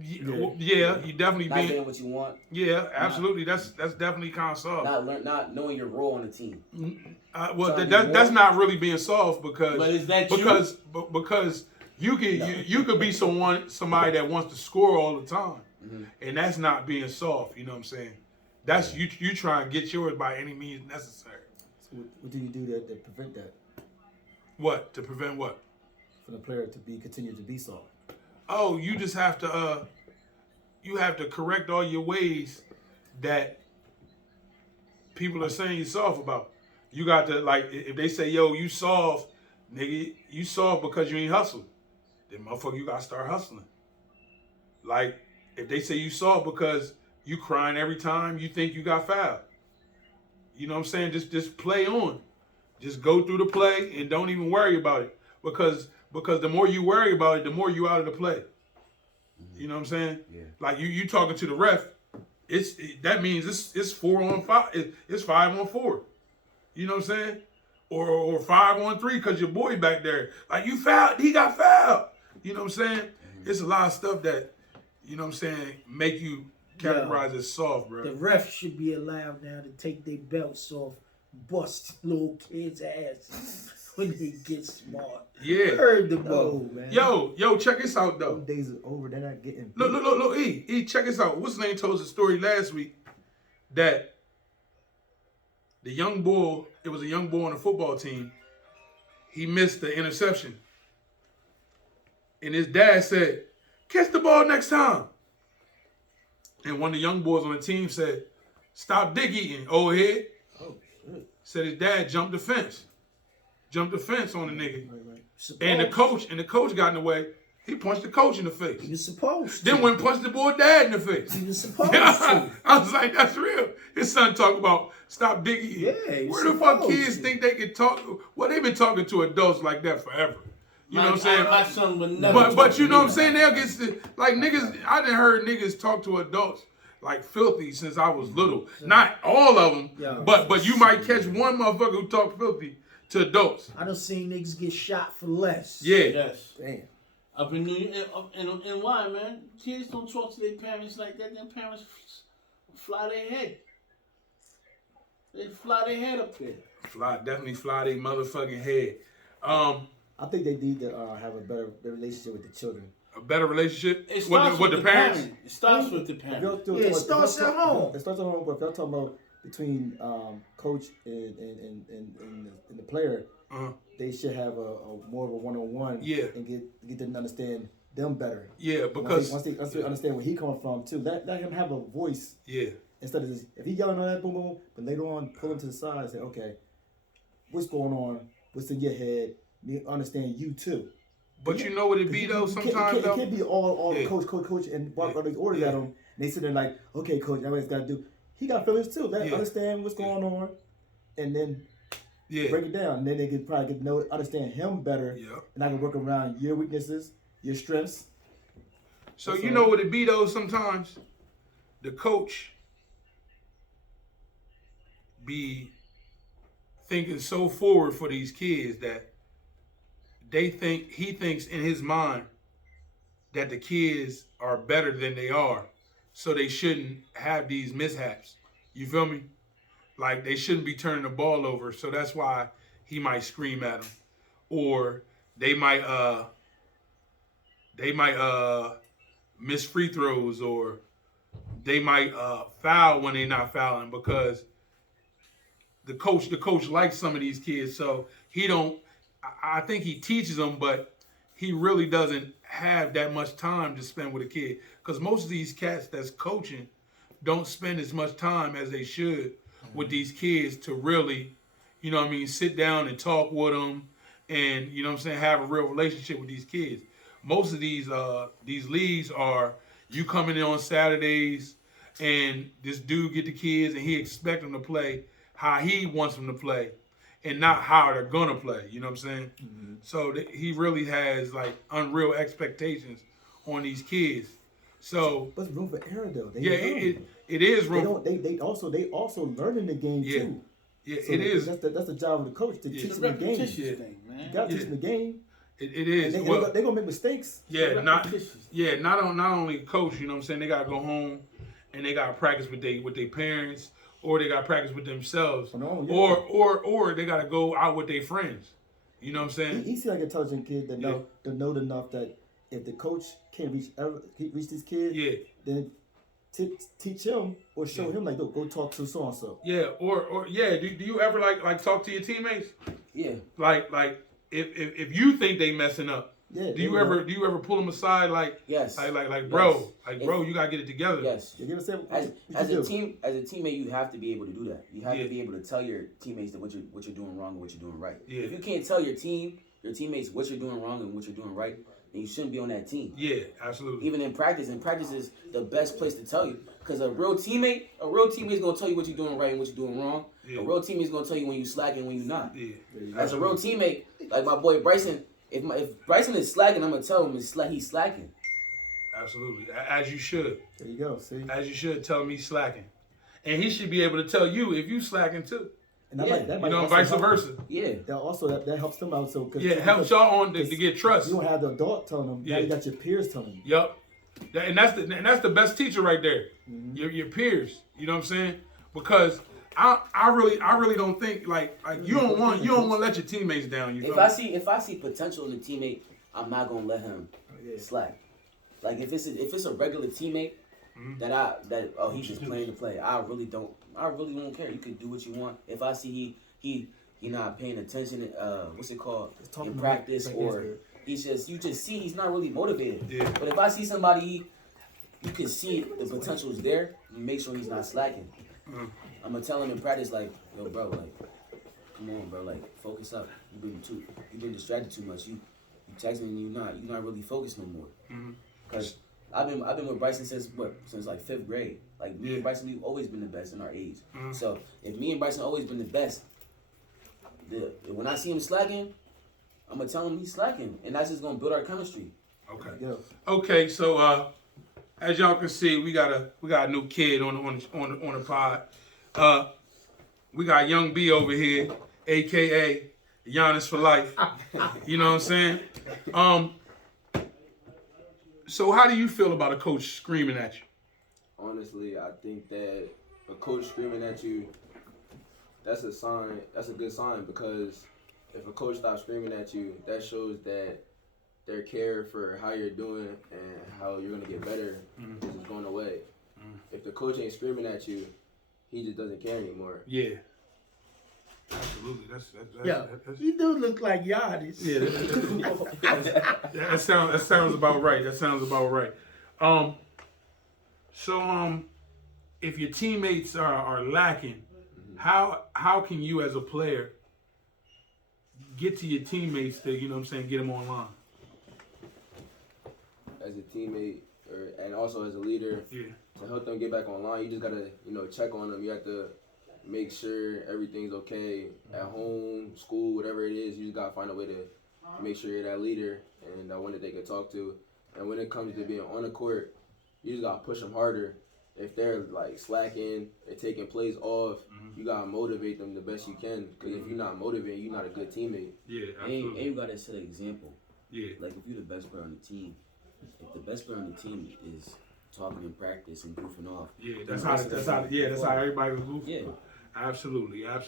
Yeah, you definitely Not getting what you want. Yeah, absolutely. That's definitely kind of soft. Not knowing your role on the team. That's not really being soft because. But is that because you could be somebody that wants to score all the time, and that's not being soft. You know what I'm saying? That's you try and get yours by any means necessary. So what do you do to prevent that? What to prevent what? For the player to continue to be soft. Oh, you just have to correct all your ways that people are saying you soft about. You got to, like, if they say, yo, you soft, nigga, you soft because you ain't hustled. Then motherfucker, you gotta start hustling. Like, if they say you soft because you crying every time you think you got fouled. You know what I'm saying? Just play on. Just go through the play and don't even worry about it. Because the more you worry about it, the more you out of the play. You know what I'm saying? Yeah. Like you talking to the ref, that means it's 4-on-5. It's 5-on-4. You know what I'm saying? Or 5-on-3 because your boy back there. Like you fouled, he got fouled. You know what I'm saying? It's a lot of stuff that, you know what I'm saying, make you categorize as soft, bro. The refs should be allowed now to take their belts off, bust little kids' ass when they get smart. Yeah. Heard the move, man. Yo, check this out though. Those days are over. They're not getting. Look, E, check this out. What's his name told us a story last week that the young boy, it was a young boy on the football team. He missed the interception. And his dad said, catch the ball next time. And one of the young boys on the team said, stop dick eating, old head. Oh shit. Said his dad jumped the fence. Jumped the fence on the nigga. Right. And the coach got in the way. He punched the coach in the face. He was supposed to. Then went and punched the boy dad in the face. He was supposed to. I was like, that's real. His son talk about stop dick eating. Yeah, where the fuck supposed kids to. think they can talk? Well, they've been talking to adults like that forever. You know what I'm saying? My son would never. But you know what I'm saying? They'll get like niggas. I done heard niggas talk to adults like filthy since I was little. Not all of them, Yeah. but you might catch one motherfucker who talk filthy to adults. I done seen niggas get shot for less. Yeah. Yes. Damn. Up in New York, and why, man? Kids don't talk to their parents like that. Their parents fly their head. They fly their head up there. Definitely fly their motherfucking head. I think they need to have a better relationship with the children. A better relationship It starts with the parents. It starts with the parents. It starts at home. It starts at home, but if y'all talking about between coach and the player, they should have a more of a one-on-one. Yeah. And get them to understand them better. Yeah, because once they understand where he coming from too, let him have a voice. Yeah. Instead of just, if he yelling on that boom boom, but later on pull him to the side and say, okay, what's going on? What's in your head? Me understand you too. But you know what it be though sometimes it can't be all coach and bark all these orders at him. And they sit there like, okay, coach, that's what he's got to do. He got feelings too. Let understand what's going on, and then break it down. And then they can probably get to know, understand him better. Yeah. And I can work around your weaknesses, your strengths. So you know what it be though sometimes? The coach be thinking so forward for these kids that he thinks in his mind that the kids are better than they are, so they shouldn't have these mishaps. You feel me? Like they shouldn't be turning the ball over, so that's why he might scream at them, or they might miss free throws, or they might foul when they're not fouling because the coach likes some of these kids, so he don't. I think he teaches them, but he really doesn't have that much time to spend with a kid. Because most of these cats that's coaching don't spend as much time as they should with these kids to really, you know what I mean, sit down and talk with them and, you know what I'm saying, have a real relationship with these kids. Most of these leagues are you coming in on Saturdays and this dude get the kids and he expect them to play how he wants them to play. And not how they're gonna play, you know what I'm saying? Mm-hmm. So he really has like unreal expectations on these kids. So, but room for error though. It is room. They also learning the game too. Yeah, so it is. That's the job of the coach to teach them the game. Thing, man. You gotta teach them the game. It is. And they're gonna make mistakes. Yeah, not only coach. You know what I'm saying? They gotta go home and they gotta practice with their parents. Or they got to practice with themselves, or they got to go out with their friends. You know what I'm saying? He seems like an intelligent kid that know enough that if the coach can't reach this kid, then teach him or show him like, go talk to so and so. Yeah, or do you ever like talk to your teammates? Yeah. Like if you think they messing up. Yeah, do you ever pull them aside like yes like bro bro you gotta get it together? Yes. As a teammate you have to be able to do that. You have to be able to tell your teammates that what you're doing wrong and what you're doing right. Yeah. If you can't tell your teammates what you're doing wrong and what you're doing right, then you shouldn't be on that team. Yeah, absolutely. Even in practice is the best place to tell you because a real teammate is gonna tell you what you're doing right and what you're doing wrong. Yeah. A real teammate is gonna tell you when you slacking and when you're not. Yeah. As a real teammate, like my boy Bryson. If Bryson is slacking, I'm gonna tell him he's slacking. Absolutely, as you should. There you go. See, as you should tell him he's slacking, and he should be able to tell you if you slacking too. And that might vice versa. Yeah. That helps them out. So it helps y'all on to get trust. You don't have the adult telling them. Now you got your peers telling them. Yep. And that's the best teacher right there. Mm-hmm. Your peers. You know what I'm saying? Because I really don't think like you don't want to let your teammates down. If I see potential in a teammate, I'm not gonna let him slack. Like if it's a regular teammate that he's just playing to play, I really won't care. You can do what you want. If I see he not paying attention, what's it called in practice, or you just see he's not really motivated. Yeah. But if I see somebody, you can see the potential is there. You make sure he's not slacking. Mm-hmm. I'm gonna tell him in practice, like, yo, bro, like, come on, bro, like, focus up. You've been distracted too much. You texting and you're not really focused no more. Mm-hmm. Cause I've been with Bryson since like 5th grade. Like me and Bryson, we've always been the best in our age. Mm-hmm. So if me and Bryson always been the best, when I see him slacking, I'm gonna tell him he's slacking, and that's just gonna build our chemistry. Okay. Yeah. Okay. So as y'all can see, we got a new kid on the pod. We got Young B over here, aka Giannis for life. You know what I'm saying? So how do you feel about a coach screaming at you? Honestly, I think that a coach screaming at you, that's a sign. That's a good sign because if a coach stops screaming at you, that shows that their care for how you're doing and how you're gonna get better is just going away. If the coach ain't screaming at you, he just doesn't care anymore. Yeah. Absolutely. That's you do look like Giannis. Yeah, that sounds about right. That sounds about right. So if your teammates are lacking, how can you as a player get to your teammates to, you know what I'm saying, get them online? As a teammate and also as a leader, to help them get back online, you just gotta, check on them. You have to make sure everything's okay at home, school, whatever it is. You just gotta find a way to make sure you're that leader and that one that they can talk to. And when it comes to being on the court, you just gotta push them harder. If they're like slacking, they're taking plays off, you gotta motivate them the best you can. Because if you're not motivated, you're not a good teammate. Yeah, absolutely. And you gotta set an example. Yeah. Like if you're the best player on the team, if the best player on the team is talking in practice and goofing off, that's how everybody was goofing. Yeah. Absolutely. That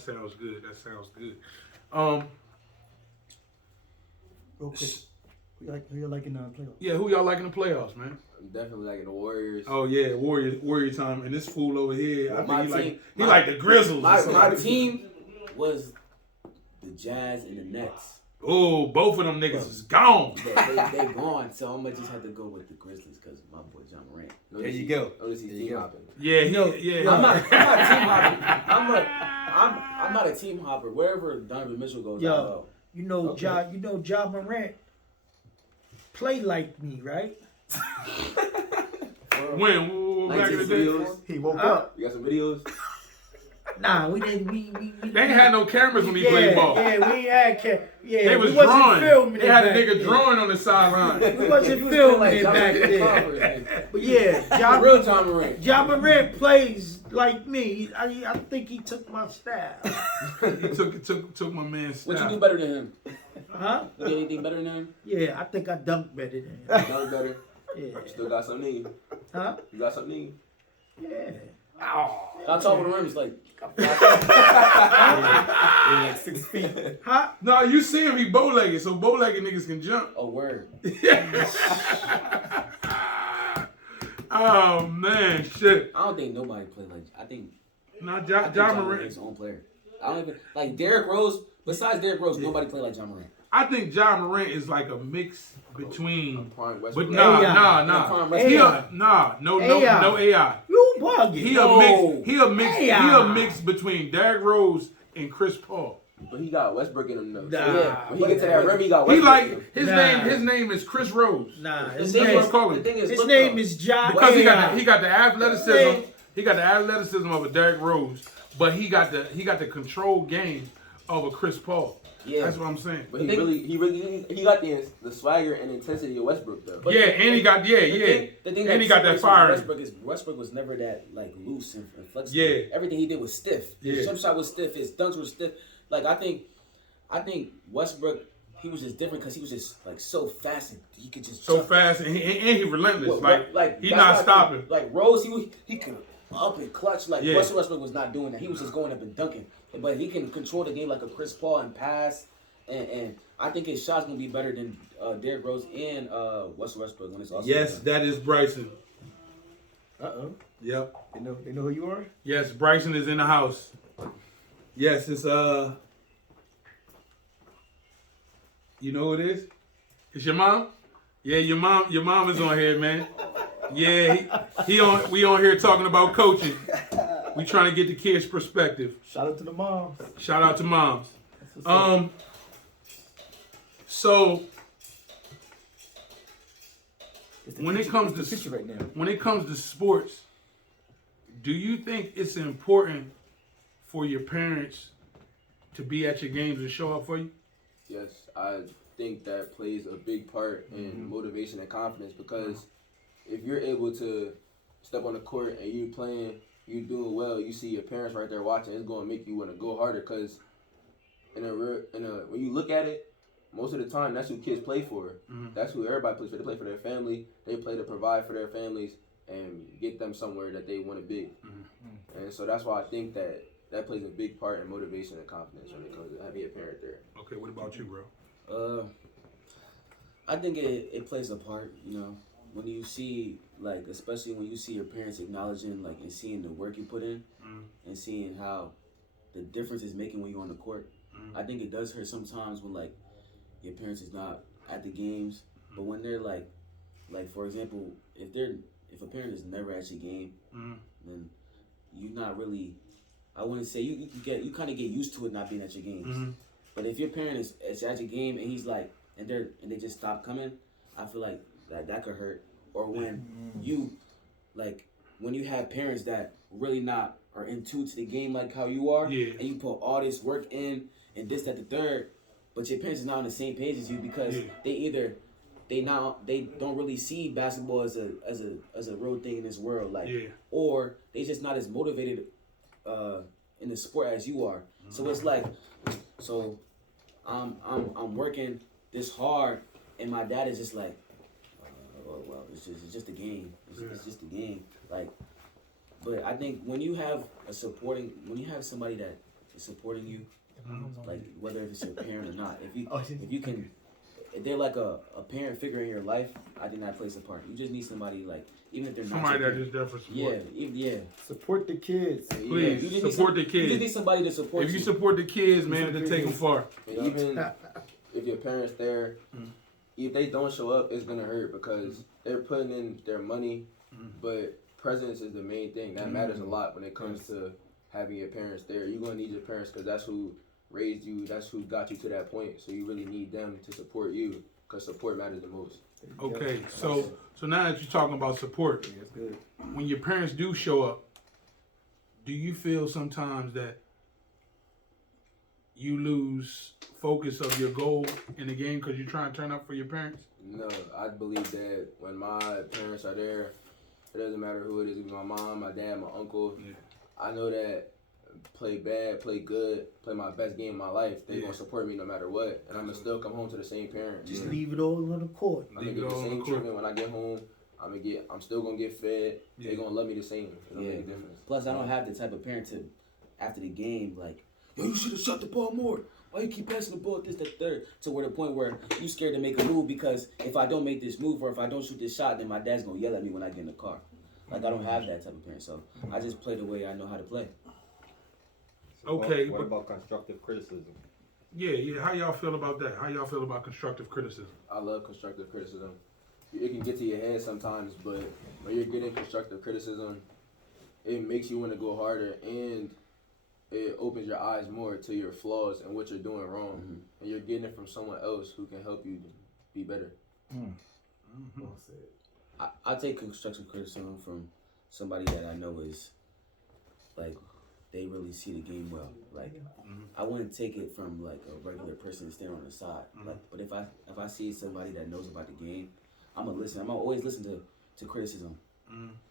sounds good. Real quick, who you like in the playoffs? Yeah, who y'all like in the playoffs, man? I'm definitely liking the Warriors. Oh yeah, Warrior time. And this fool over here, I think he like the Grizzlies. My team was the Jazz and the Nets. Oh, both of them niggas is gone. They gone, so I'm gonna just have to go with the Grizzlies because my boy John Morant. There you go. Notice he's team hopping. Yeah, I'm not team hopping. I'm not a team hopper. Wherever Donovan Mitchell goes, I'll go. Ja Morant play like me, right? When back in the day, he woke up. You got some videos? Nah, we didn't. We they ain't had no cameras when he played ball. Yeah, we ain't had they was we wasn't drawing. filming They it had a back nigga then. drawing on the sideline. We wasn't filming it back then. But yeah, Real John Morant. Ja Morant plays like me. I think he took my style. He took my man's style. What you do better than him? Huh? You did anything better than him? Yeah, I think I dunked better than him. Done better. Yeah. Still got something in you. Huh? You got something in you. Yeah. How tall with the rim is like? Like 6 feet. Huh? No, you see him, he bow-legged, so bow-legged niggas can jump. A word. Oh man, shit. I don't think nobody played like. I think Ja John Morant. Morant's his own player. I don't even like Derrick Rose. Besides Derrick Rose, nobody played like John Morant. I think Ja Morant is like a mix between, Prime but Westbrook. nah. AI. No AI. You bugging. He a mix between Derrick Rose and Chris Paul. But he got Westbrook in him though. Nah. So yeah, when he get to that rim, he got He Westbrook. like in him. his name is Chris Rose. Nah, The his thing That's name, what I call him. the thing is, his look, name though, is Ja. Because he AI. got the athleticism. He got the athleticism of a Derrick Rose, but he got the control game of a Chris Paul. Yeah. That's what I'm saying. But he got the swagger and intensity of Westbrook though. But And he got The thing and he got that fire. Westbrook was never that like loose and flexible. Yeah. Everything he did was stiff. His jump shot was stiff. His dunks were stiff. Like I think Westbrook, he was just different because he was just like so fast and he could just So jump. fast and he relentless. He that's not why I stopping. think, like Rose, he could up and clutch. Like Yeah. Westbrook was not doing that. He was just going up and dunking. But he can control the game like a Chris Paul and pass. And I think his shot's gonna be better than Derrick Rose and Westbrook when it's all Yes, done. that is Bryson. Yep. They know who you are? Yes, Bryson is in the house. Yes, it's you know who it is? It's your mom? Yeah, your mom is on here, man. Yeah, we on here talking about coaching. We trying to get the kids' perspective. Shout out to the moms. Shout out to moms. So when it comes to sports, do you think it's important for your parents to be at your games and show up for you? Yes, I think that plays a big part in motivation and confidence because if you're able to step on the court and you playing, you doing well, you see your parents right there watching, it's going to make you want to go harder because when you look at it, most of the time that's who kids play for. That's who everybody plays for. They play for their family. They play to provide for their families and get them somewhere that they want to be. And so that's why I think that that plays a big part in motivation and confidence when it comes to having a parent there. Okay, what about you, bro? I think it plays a part, you know, when you see, like, especially when you see your parents acknowledging, like, and seeing the work you put in, and seeing how the difference is making when you're on the court. I think it does hurt sometimes when, like, your parents is not at the games, but when they're like for example, if a parent is never at your game, then you're not really. I wouldn't say you kind of get used to it not being at your games. But if your parent is at your game and he's like and they just stop coming, I feel like that could hurt. Or when when you have parents that really not are in tune to the game like how you are, and you put all this work in and this, that, the third, but your parents is not on the same page as you because they don't really see basketball as a real thing in this world, or they just not as motivated in the sport as you are. So it's like, I'm working this hard, and my dad is just like, oh, well, it's just a game. It's just a game. Like, but I think when you have somebody that is supporting you, like whether it's your parent or not, if they're like a parent figure in your life, I think that plays a part. You just need somebody like, even if they're somebody not that is there for support. Support the kids. Please support the kids. You just need somebody to support you. If you support the kids, man, it'll take them far. And even if your parents there, if they don't show up, it's gonna hurt because they're putting in their money, but presence is the main thing. That matters a lot when it comes to having your parents there. You're gonna need your parents because that's who raised you, that's who got you to that point. So you really need them to support you because support matters the most. Okay, so now that you're talking about support, when your parents do show up, do you feel sometimes that you lose focus of your goal in the game because you're trying to turn up for your parents? No, I believe that when my parents are there, it doesn't matter who it is, my mom, my dad, my uncle, I know that play bad, play good, play my best game of my life, they're going to support me no matter what. And I'm going to still come home to the same parent. Just leave it all on the court. I'm going to get the same treatment when I get home. I'm still going to get fed. They're going to love me the same. It don't make a difference. Plus, I don't have the type of parent to, after the game, like, yo, you should have shot the ball more. Why you keep passing the ball, this, that, third? To where the point where you scared to make a move because if I don't make this move or if I don't shoot this shot, then my dad's going to yell at me when I get in the car. Like, I don't have that type of parent, so I just play the way I know how to play. Okay. What about constructive criticism? Yeah. How y'all feel about that? How y'all feel about constructive criticism? I love constructive criticism. It can get to your head sometimes, but when you're getting constructive criticism, it makes you want to go harder and it opens your eyes more to your flaws and what you're doing wrong. And you're getting it from someone else who can help you be better. Well said. I take constructive criticism from somebody that I know is, like, they really see the game well. Like, I wouldn't take it from, like, a regular person standing on the side. Like, but if I see somebody that knows about the game, I'm going to listen. I'm going to always listen to criticism.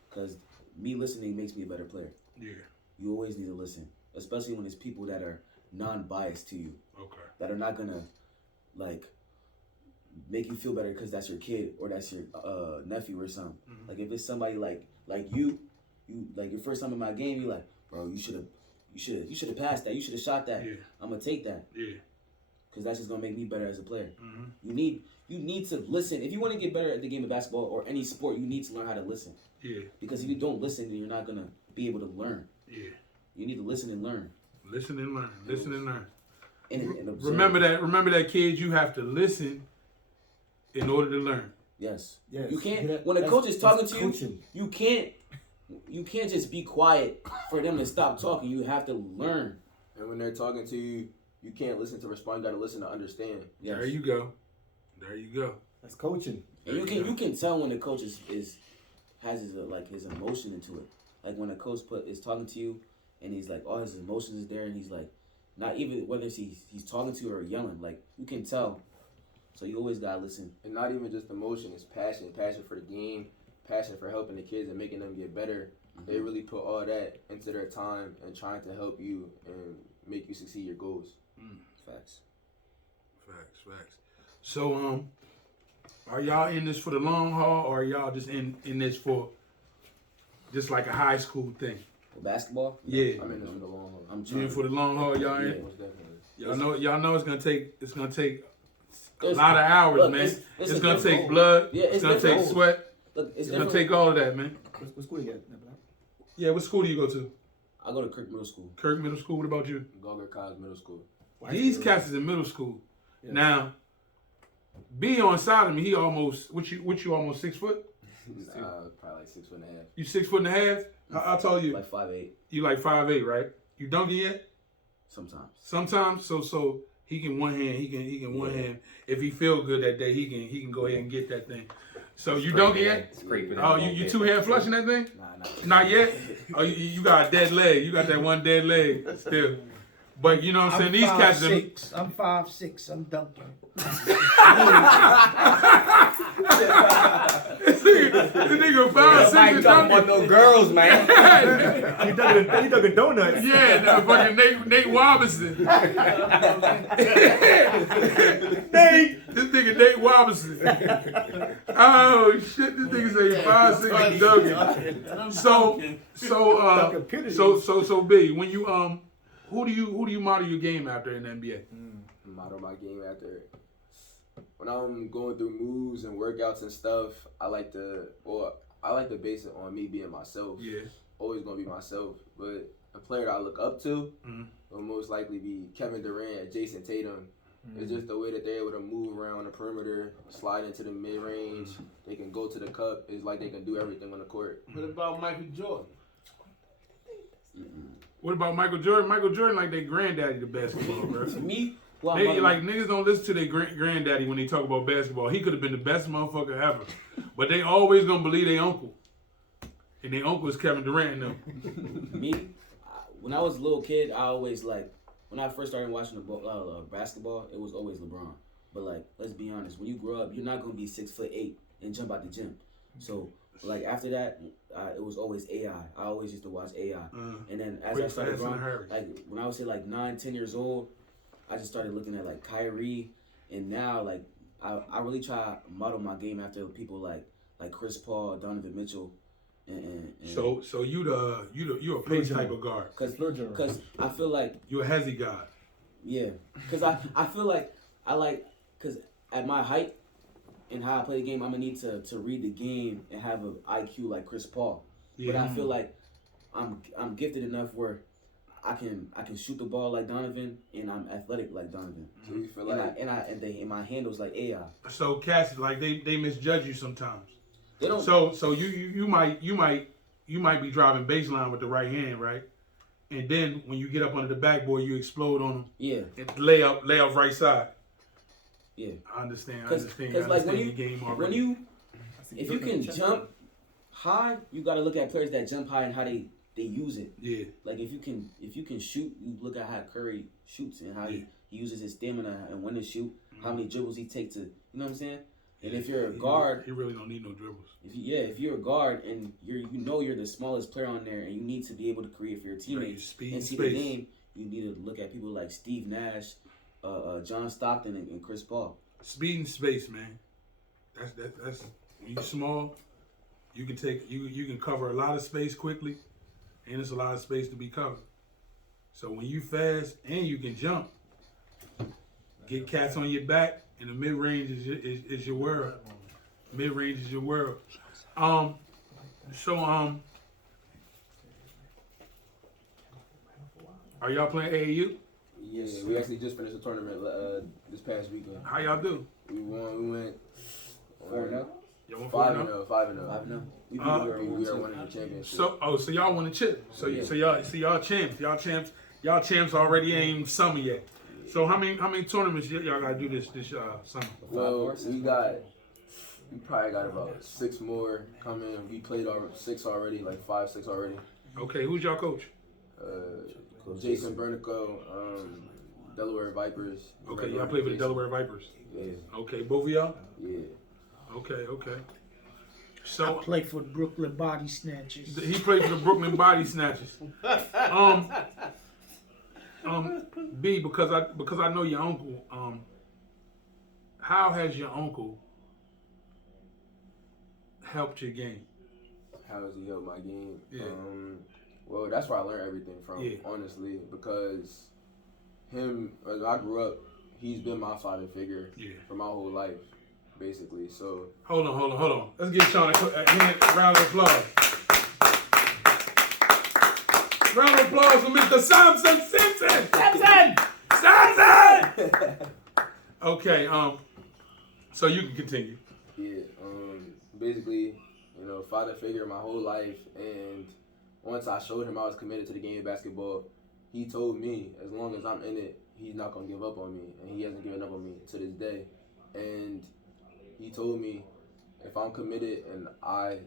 Because me listening makes me a better player. Yeah. You always need to listen. Especially when it's people that are non-biased to you. Okay. That are not going to, like, make you feel better because that's your kid or that's your nephew or something. Like, if it's somebody like you like your first time in my game, you're like, bro, you should have passed that. You should have shot that. Yeah. I'm gonna take that. Yeah. Because that's just gonna make me better as a player. You need to listen. If you want to get better at the game of basketball or any sport, you need to learn how to listen. Yeah. Because if you don't listen, then you're not gonna be able to learn. Yeah. You need to listen and learn. Listen and learn. Listen and learn. And remember that, kids. You have to listen in order to learn. Yes. You can't. When a coach is talking to you, you can't just be quiet for them to stop talking. You have to learn. And when they're talking to you, you can't listen to respond. You got to listen to understand. Yes. There you go. That's coaching. And you can tell when the coach has his emotion into it. Like when a coach is talking to you and he's like, all his emotions is there and he's like, not even whether he's talking to you or yelling, like you can tell. So you always gotta listen. And not even just emotion, it's passion for the game, passion for helping the kids and making them get better. They really put all that into their time and trying to help you and make you succeed your goals. Facts. So are y'all in this for the long haul or are y'all just in this for just like a high school thing? Basketball? Yeah. I'm in this for the long haul. I'm You trying in for the long haul, y'all in? Most definitely. Y'all know it's gonna take a It's- lot of hours, look, man. it's It's a gonna different- take blood. Yeah, it's gonna different. take sweat. Look, It's it's gonna different. take all of that, man. What school you got? Yeah, what school do you go to? I go to Kirk Middle School. Kirk Middle School. What about you? Gauger College Middle School. These cats is in middle school. Yeah. Now, B on side of me, he almost what you almost 6 foot? Probably like 6'1.5". You 6'1.5"? How tall you? Like 5'8". You like 5'8", right? You dunking yet? Sometimes. Sometimes, so he can one hand. He can one hand. If he feel good that day, he can go ahead and get that thing. So you dunking yet? Oh, you two hand flushing that thing? Nah. Not yet. Oh, you got a dead leg. You got that one dead leg still. But you know what I'm saying? These cats are. I'm 5'6". I'm dunking. This nigga 5'6" Mike talking about no girls, man. He dunking donuts. Yeah, no, fucking Nate Robinson. This nigga Nate Robinson. Oh shit! This nigga say 5'6" dunking. So B, when you who do you model your game after in the NBA? Model my game after. When I'm going through moves and workouts and stuff, I like to base it on me being myself. Yeah. Always gonna be myself. But a player that I look up to will most likely be Kevin Durant, Jason Tatum. It's just the way that they're able to move around the perimeter, slide into the mid range. They can go to the cup. It's like they can do everything on the court. What about Michael Jordan? What about Michael Jordan? Michael Jordan like their granddaddy to basketball, bro. Me? Well, They, like niggas don't listen to their granddaddy when they talk about basketball. He could have been the best motherfucker ever, but they always gonna believe their uncle, and their uncle is Kevin Durant. Them. Me? When I was a little kid, I always when I first started watching the basketball, it was always LeBron. But let's be honest, when you grow up, you're not gonna be 6'8" and jump out the gym. So after that, it was always AI. I always used to watch AI, and then as I started growing, when I was say 9, 10 years old, I just started looking at Kyrie, and now I really try to model my game after people like Chris Paul, Donovan Mitchell, and So you a pace type of guard. Cause I feel like You a hezzy guard. yeah, cause I feel like cause at my height and how I play the game, I'm gonna need to read the game and have an IQ like Chris Paul. Yeah. But I feel like I'm gifted enough where I can shoot the ball like Donovan, and I'm athletic like Donovan. So you feel like And my handles like AI. So cats they misjudge you sometimes. They don't. So you might be driving baseline with the right hand, right? And then when you get up under the backboard, you explode on them. Yeah. And lay up right side. Yeah. I understand. Cause when you if you can jump high, you got to look at players that jump high and how they use it. Yeah. Like if you can shoot, you look at how Curry shoots and how he uses his stamina and when to shoot, how many dribbles he takes to, you know what I'm saying? And if you're a guard, he really don't need no dribbles. If you're a guard and you're the smallest player on there and you need to be able to create for your teammates and see the game, you need to look at people like Steve Nash, John Stockton, and Chris Paul. Speed and space, man. That's when you small, you can cover a lot of space quickly, and it's a lot of space to be covered. So when you fast and you can jump, get cats on your back, and the mid range is your world. Mid range is your world. Are y'all playing AAU? Yeah, we actually just finished the tournament this past weekend. How y'all do? We won. We went 4-0. Y'all won 5-0. 5-0. We are winning the championship. So y'all won the chip. So y'all champs. Y'all champs already ain't summer yet. So how many tournaments y'all gotta do this summer? Well, we probably got about 6 more coming. We played 6 already, like 5, 6 already. Okay, who's y'all coach? Jason Bernico, Delaware Vipers. Okay, y'all play for the Delaware Vipers. Yeah. Okay, both of y'all? Yeah. Okay. I So play for the Brooklyn Body Snatchers. he played for the Brooklyn Body Snatchers. B, because I know your uncle. How has your uncle helped your game? How has he helped my game? Yeah. Well, that's where I learned everything from, honestly, because him, as I grew up, he's been my father figure for my whole life, basically. So hold on. Let's give Sean a round of applause. Round of applause for Mr. Samson Simpson. Okay, so you can continue. Yeah, basically, father figure my whole life, and once I showed him I was committed to the game of basketball, he told me as long as I'm in it, he's not gonna give up on me, and he hasn't given up on me to this day. And he told me if I'm committed and I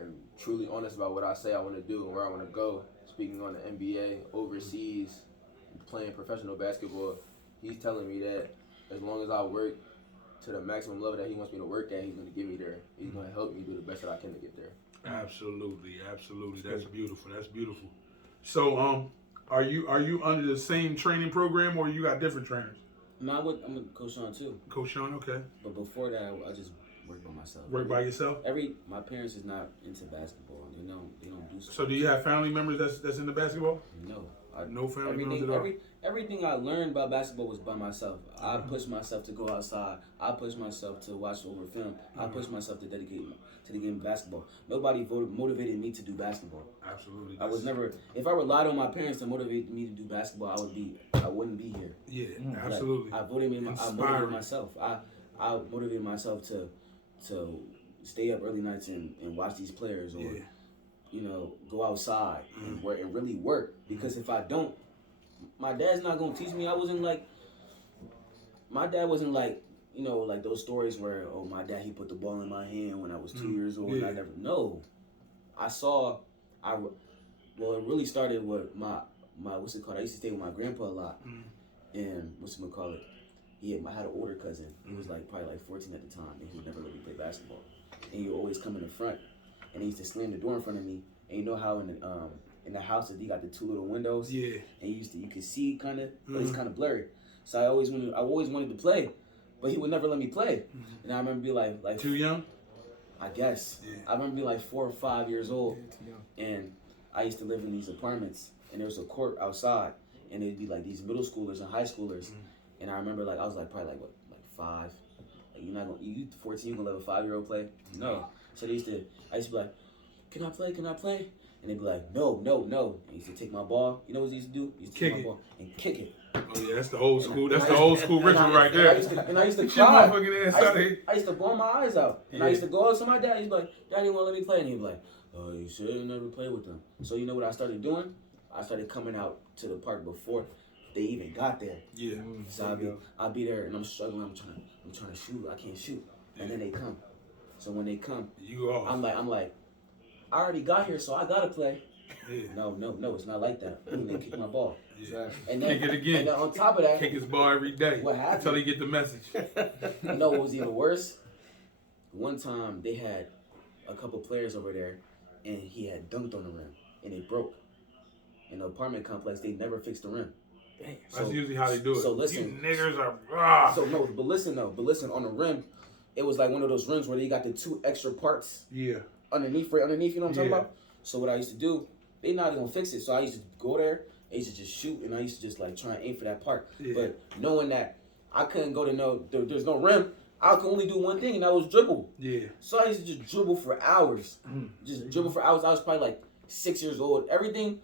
am truly honest about what I say I want to do and where I want to go, speaking on the NBA, overseas, playing professional basketball, he's telling me that as long as I work to the maximum level that he wants me to work at, he's going to get me there. He's going to help me do the best that I can to get there. Absolutely. That's beautiful. So, are you under the same training program, or you got different trainers? No, I'm with Coach Sean too. Coach Sean, okay. But before that, I just work by myself. Work by yourself? My parents is not into basketball. They don't do sports. So do you have family members that's into basketball? No. No family members at all? Everything I learned about basketball was by myself. I pushed myself to go outside. I pushed myself to watch over film. I pushed myself to dedicate to the game of basketball. Nobody motivated me to do basketball. Absolutely. I was never. If I relied on my parents to motivate me to do basketball, I wouldn't be here. Yeah, absolutely. I motivated myself. I motivated myself to stay up early nights and watch these players, or go outside and work and really work. Because if I don't, my dad's not gonna teach me. My dad wasn't like like those stories where my dad, he put the ball in my hand when I was 2 years old. And I never know. Well, it really started with my what's it called? I used to stay with my grandpa a lot, and I had an older cousin. He was probably 14 at the time, and he would never let me play basketball. And he would always come in the front, and he used to slam the door in front of me. And you know how in the house that you got the two little windows, and you could see kind of, but it's kind of blurry. So I always wanted to play, but he would never let me play. And I remember being like too young, I guess. I remember being 4 or 5 years old, and I used to live in these apartments, and there was a court outside, and it'd be these middle schoolers and high schoolers. And I remember I was probably 5. You 14, you gonna let a 5-year-old play? No. So I used to be like, can I play? And they'd be like, no. And he used to take my ball. You know what he used to do? He used to take my ball and kick it. Oh yeah, that's the old school. That's the old school ritual right there. I used to cry. I used to bawl my eyes out. And I used to go up to my dad. He'd be like, Daddy won't let me play. And he'd be like, oh, you should never play with them. So you know what I started doing? I started coming out to the park before they even got there. Yeah. So I'll be there and I'm struggling. I'm trying to shoot. I can't shoot. And then they come. So when they come, you off. I'm like, I already got here, so I gotta play. Yeah. No, it's not like that. And they kick my ball. Yeah. And then, kick it again. And then on top of that, kick his ball every day. What happened? Until he get the message. You know what was even worse? One time they had a couple players over there, and he had dunked on the rim, and it broke. In the apartment complex, they never fixed the rim. Damn. That's usually how they do it. So listen, you niggers are. So no, but listen on the rim, it was like one of those rims where you got the 2 extra parts. Yeah. Underneath, you know what I'm talking about? So what I used to do, they not gonna fix it. So I used to go there, I used to just shoot, and I used to just try and aim for that part. Yeah. But knowing that I couldn't go to there's no rim, I could only do one thing, and that was dribble. Yeah. So I used to just dribble for hours. Dribble for hours. I was probably 6 years old. Everything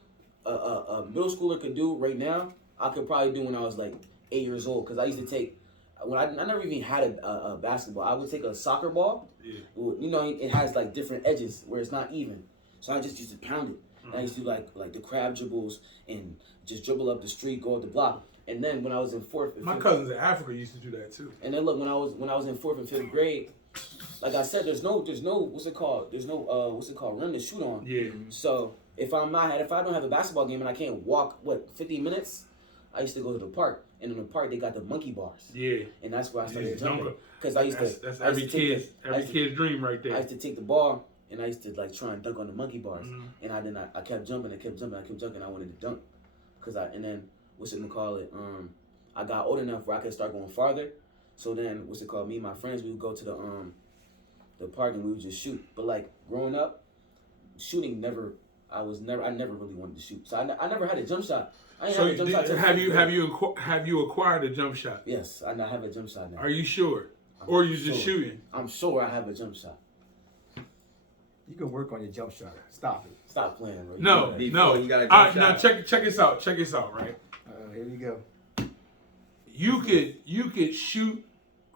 a middle schooler could do right now, I could probably do when I was 8 years old. Because I used to take, when I never even had a basketball, I would take a soccer ball. Yeah. It has different edges where it's not even. So I just used to pound it. And I used to do the crab dribbles and just dribble up the street, go up the block. And then when I was in 4th, my cousins in Africa used to do that too. And then look, when I was in 4th and 5th grade, like I said, there's no what's it called rim to shoot on. Yeah. So if I don't have a basketball game and I can't walk 50 minutes, I used to go to the park. And in the park they got the monkey bars. Yeah. And that's where I started jumping. Because I used to. That's every kid's dream right there. I used to take the ball and I used to try and dunk on the monkey bars. And I kept jumping. I wanted to dunk. And then I got old enough where I could start going farther. So then me and my friends, we would go to the park and we would just shoot. But growing up, shooting never, I never really wanted to shoot. So I never had a jump shot. I ain't So have a jump shot. till have fifth grade. you acquired a jump shot? Yes, I have a jump shot now. Are you sure? Or you just sure. shooting? I'm sure I have a jump shot. You can work on your jump shot. Stop it. Stop playing, bro. No. You got a jump Now shot. check this out. Check this out, right? Here you go. You could shoot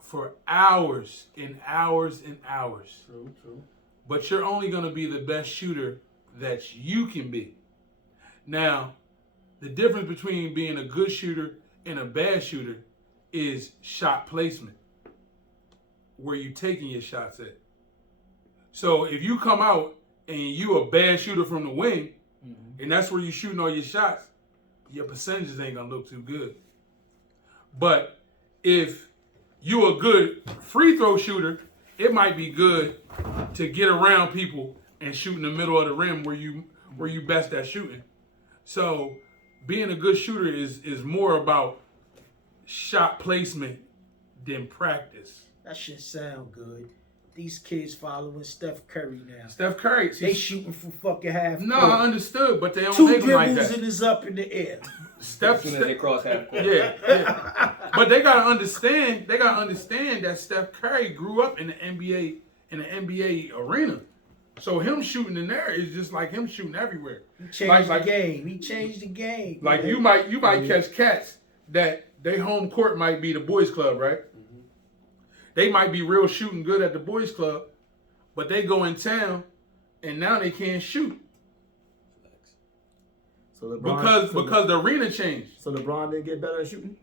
for hours and hours and hours. True. But you're only going to be the best shooter that you can be. Now, the difference between being a good shooter and a bad shooter is shot placement, where you taking your shots at. So if you come out and you a bad shooter from the wing, and that's where you shooting all your shots, your percentages ain't gonna look too good. But if you a good free throw shooter, it might be good to get around people and shoot in the middle of the rim where you best at shooting. So being a good shooter is more about shot placement than practice. That shit sound good. These kids following Steph Curry now. Steph Curry, They shooting from fucking half no, court. I understood, but they don't 2 make them like dribbles that. and it's up in the air. Steph, As soon as they cross half court. yeah. But they gotta understand that Steph Curry grew up in the NBA arena. So him shooting in there is just like him shooting everywhere. He changed the game. He changed the game. Like man. you might catch cats that they home court might be the boys club, right? They might be real shooting good at the boys club, but they go in town and now they can't shoot So because the arena changed. So LeBron didn't get better at shooting?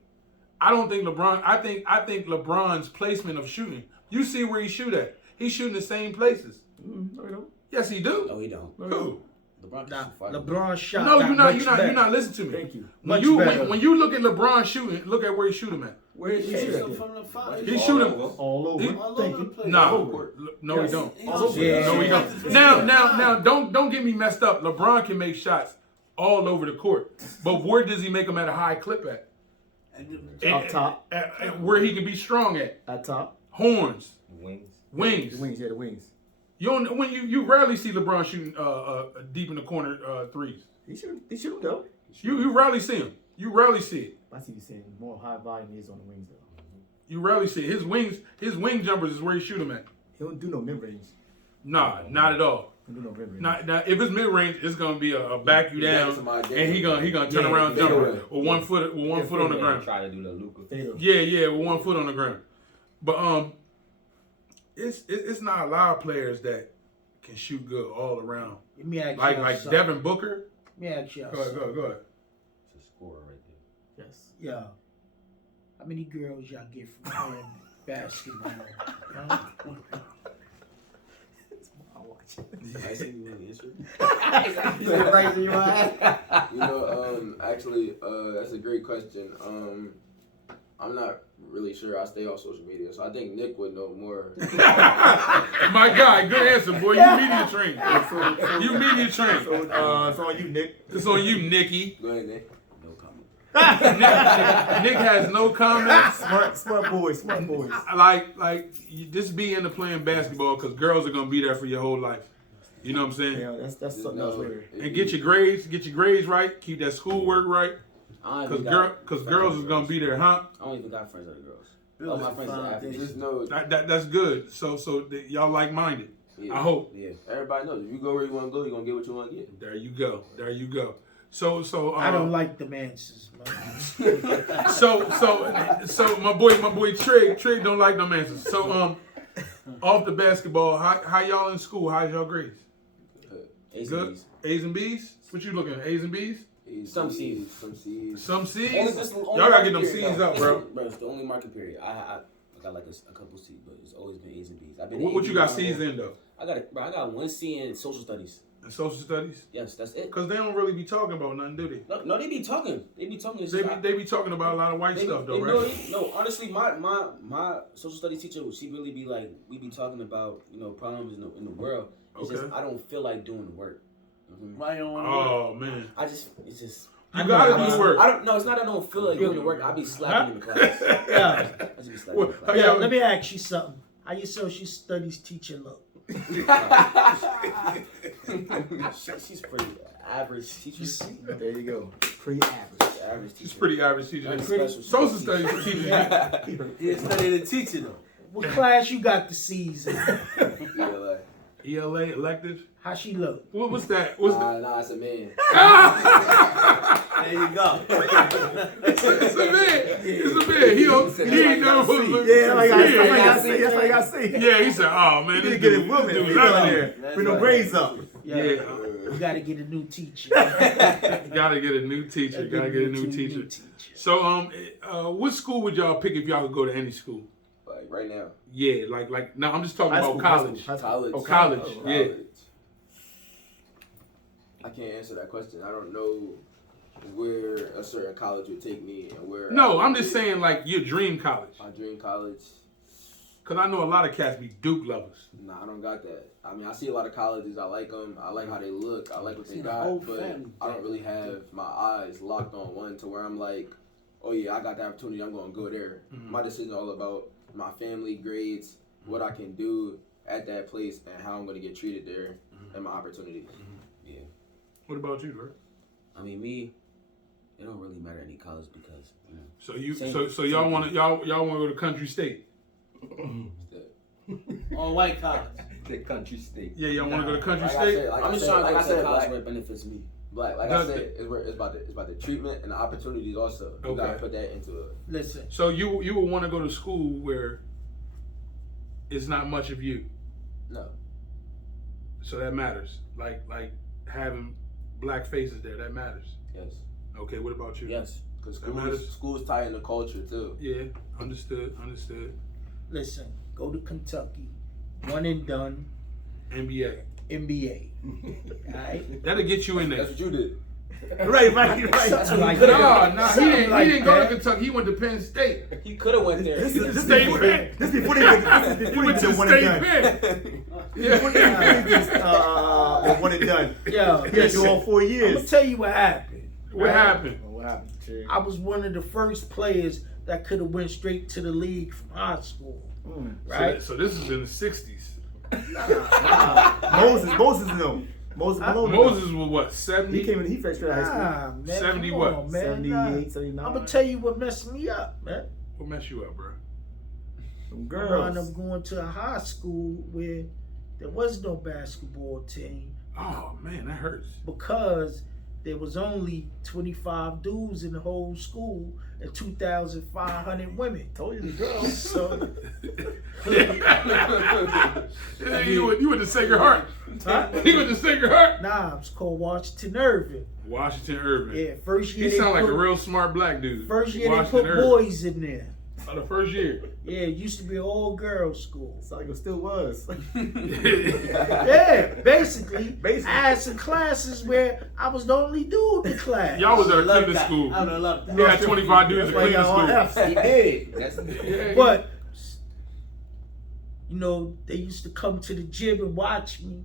I don't think LeBron. I think LeBron's placement of shooting. You see where he shoot at? He's shooting the same places. No, he don't. Yes, he do. No, he don't. Who? LeBron Nah, can shoot fire. LeBron shot. No, got you're not listening to me. Thank you. When Much when you look at LeBron shooting, look at where he shoot him at. Where did you shoot at? From the five. He shoot him. All over. He- All Thank over the you. place. No, no, he don't. Yeah. No, he don't. Now, don't get me messed up. LeBron can make shots all over the court, but where does he make them at a high clip at? Up top. At where he can be strong at. At top. Horns, Wings. wings. The wings, yeah, the wings. You don't, when you rarely see LeBron shooting deep in the corner threes. He shoot though. You rarely see him. You rarely see it. I see you saying more high volume is on the wings though. You rarely see it. His wing jumpers is where he shoot them at. He don't do no mid range. Nah, not at all. He don't do no mid range. Now, if it's mid range, it's gonna be a back you down, and he gonna turn around fade away. jump with 1 foot on the ground. Try to do the Luka. Yeah, with 1 foot on the ground. But it's not a lot of players that can shoot good all around. Let me ask Like y'all something. Devin Booker. Let me ask y'all Go ahead. something. Go ahead. It's a scorer right there. Yes. Yeah. How many girls y'all get from playing basketball? Huh? I see you in the issue. You Actually, that's a great question. I'm not really sure. I stay on social media, so I think Nick would know more. My guy, good answer, boy. You media trained. You media trained. So it's on you, Nick. It's on you, Nicky. Go ahead, Nick. No comment. Nick has no comments. Smart boys. Like you just be into playing basketball because girls are gonna be there for your whole life. You know what I'm saying? Yeah, that's something else later. And get your grades right. Keep that schoolwork right. Because girls is gonna be there, huh? I don't even got friends that are girls. All my friends are athletes. Just know. That's good. So y'all like minded. Yeah, I hope. Yeah. Everybody knows if you go where you want to go, you're gonna get what you want to get. There you go. So I don't like them answers, man. So my boy Trig don't like them answers. So off the basketball, how y'all in school? How's y'all grades? A's Good. and B's. A's and B's? What you looking at? A's and B's? Some C's. Some C's? This is the only Y'all gotta get them marking C's period. up, bro. Bro, it's the only marking period. I got like a couple C's, but it's always been A's and B's. I've been What you got A, C's in though? I got 1 C in social studies. In social studies? Yes, that's it. Because they don't really be talking about nothing, do they? No, they be talking. They be talking. It's They just- be talking about a lot of white stuff though, right? No, honestly, my social studies teacher, she really be like, we be talking about problems in the world. It's just Okay. I don't feel like doing the work. Why you don't want to Oh man. It's just. You gotta do the work. I don't. No, it's not. I don't feel like doing the work. I be slapping in the class. Yeah. I just be slapping in the class. Yeah, let me ask you something. How your social studies teacher look? She's pretty average teacher. There you go. Pretty average. Average teacher. She's pretty average teacher. Very special Social teacher. studies teacher. He didn't study the teacher though. What class you got this season? ELA. ELA electives. How she look? What's that? What's that? Nah, it's a man. There you go. It's a man. It's a man. He ain't never supposed to look. Yeah, that's all you Yeah. gotta see. That's all you gotta see. Yeah, he said, "Oh man, You this need to get dude, it woman. dude You was out know, there." bring no grades up. Yeah, You gotta get a new teacher. gotta get a new teacher. Gotta get a new teacher. So, what school would y'all pick if y'all could go to any school? Like right now. Yeah, like no, I'm just talking High about school, college. high school. College. Oh, college. Yeah. College. I can't answer that question. I don't know where a certain college would take me and where. No, I I'm would just be. saying like your dream college. My dream college. Cause I know a lot of cats be Duke lovers. Nah, I don't got that. I mean, I see a lot of colleges. I like them. I like how they look. I like what they See the got. whole But family. I don't really have my eyes locked on one to where I'm like, oh yeah, I got the opportunity. I'm going to go there. Mhm. My decision all about my family, grades, what I can do at that place, and how I'm going to get treated there, and my opportunities. Yeah. What about you, bro? I mean, me, it don't really matter any college because, you know. So you, Same- so y'all want to y'all want to go to Country State? All white college. The country state. Yeah, y'all want to go to Country Like I State? said, like I'm I just said, trying to like go I to a said, college like, where it benefits me. like I Does said, it? it's about the treatment and the opportunities also. You Okay. gotta put that into it. Listen, So you would want to go to school where it's not much of you. No. So that matters. Like having black faces there, that matters. Yes. Okay, what about you? Yes. Because That matters. schools tie into culture too. Yeah, understood. listen. Go to Kentucky. One and done. NBA. NBA. Alright? That'll get you in there. That's what you did. Right. Something like No, that. he didn't Like go that. to Kentucky. He went to Penn State. He could have went there. This is State before Penn. this before they did He went to one and State done. Penn. Before they Yeah. did this, one and done. Yo, You had to do all 4 I'm gonna years. tell you what happened. What happened? What happened? I was one of the first players that could have went straight to the league from high school. Right? So this is in the 60s. Moses no. Moses Malone. Moses was what, 70? He came in. He fresh straight out of high Nah, man. 70 come what? on, school. man. 78, 79. I'm gonna tell you what messed me up, man. What messed you up, bro? Some I wound girls. up going to a high school where there was no basketball team Oh man, that hurts. because there was only 25 dudes in the whole school and 2,500 women. Told you the girls. So, You went to Sacred Heart. huh? You went to Sacred Heart. Nah, it's called Washington Irving. Washington Irving. Yeah, first year He they sound like put, a real smart black dude. first year Washington they put Irving. boys in there. Oh, the first year. Yeah, it used to be an all girls school. It's like it still was. Yeah, basically. I had some classes where I was the only dude in the class. Y'all was at a Love cleaning that. school. I would have loved that. You had 25 dudes That's at why you cleaning got all school. F's. He did. That's Yeah. But you know, they used to come to the gym and watch me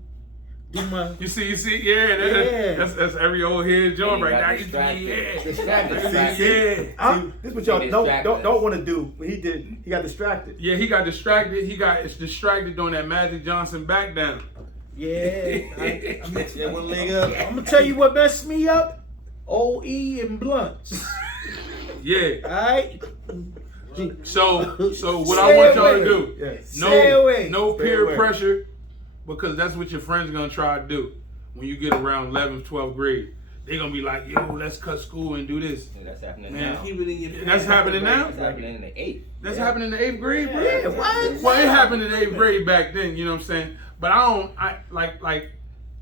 do my. You see, yeah, Yeah. that's every old head joint he right got now. Used to be, distracted. yeah. See, this is what y'all He don't distracted want to do. When he did, he got distracted. Yeah, he got distracted. He got distracted doing that Magic Johnson back down. Yeah, Yeah, one leg up. I'm gonna tell you what messed me up. OE and blunts. Yeah. All right. So what Stay I want y'all away. to do, Yes. Stay away. no Stay peer away. pressure, because that's what your friends are gonna try to do when you get around 11th, 12th grade. They're gonna be like, yo, let's cut school and do this. Yeah, that's happening Man, now. Keep it in your That's pants. happening now? That's happening in the 8th. That's happening in the 8th grade, bro. Yeah, what? Well, it happened in the 8th grade back then, you know what I'm saying? But I like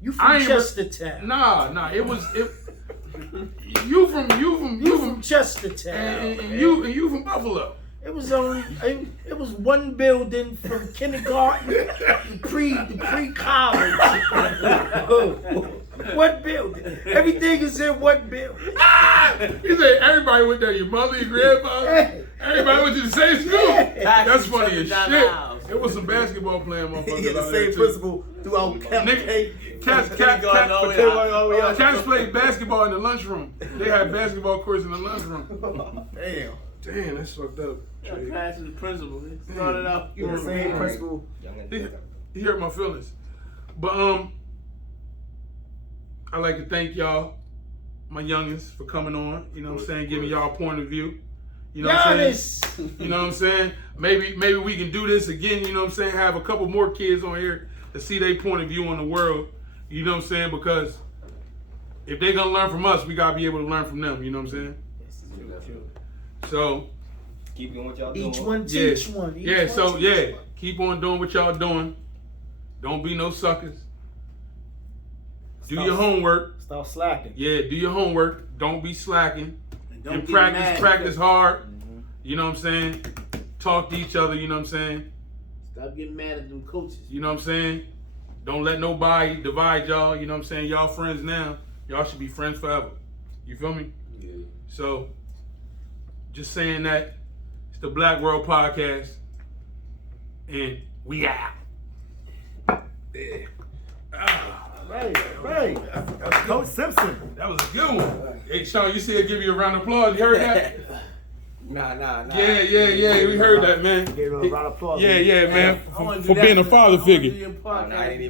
You I from ain't Chestertown. nah, you from You from Chestertown. and you from Buffalo. It was only it was one building from kindergarten to pre college. What building? Everything is in one building. You say everybody went there, your mother, your grandfather, everybody went to the same school. Yeah. That's funny as Down the shit. house. It was some basketball playing He motherfuckers get the out there same too. principle throughout Nigga, camp. Cats played basketball in the lunchroom. They had basketball courts in the lunchroom. Damn. Damn, that's fucked up. Pass to the principal. It started out. The same principle. Young and Yeah. He hurt my feelings. But I'd like to thank y'all, my youngins, for coming on. You know what I'm saying? Giving y'all a point of view. You know what I'm saying? You know what I'm saying? Maybe we can do this again, you know what I'm saying? Have a couple more kids on here to see their point of view on the world. You know what I'm saying? Because if they're gonna learn from us, we gotta be able to learn from them, you know what I'm saying? So keep doing what y'all doing. Each one teach one. Keep on doing what y'all doing. Don't be no suckers. Do your homework. Stop slacking. Yeah, do your homework. Don't be slacking. And get mad. practice hard. You know what I'm saying? Talk to each other, you know what I'm saying? Stop getting mad at them coaches. You know what I'm saying? Don't let nobody divide y'all, you know what I'm saying? Y'all friends now. Y'all should be friends forever. You feel me? Yeah. So, just saying that. It's the Black World Podcast. And we out. Yeah. Right. Coach Simpson. That was a good one. Hey, Sean, you said give you a round of applause. You heard that? Nah. Yeah. We heard that, man. Gave him a round of applause. Yeah, man. I wanna do For that being a father I wanna do figure. your podcast. I ain't even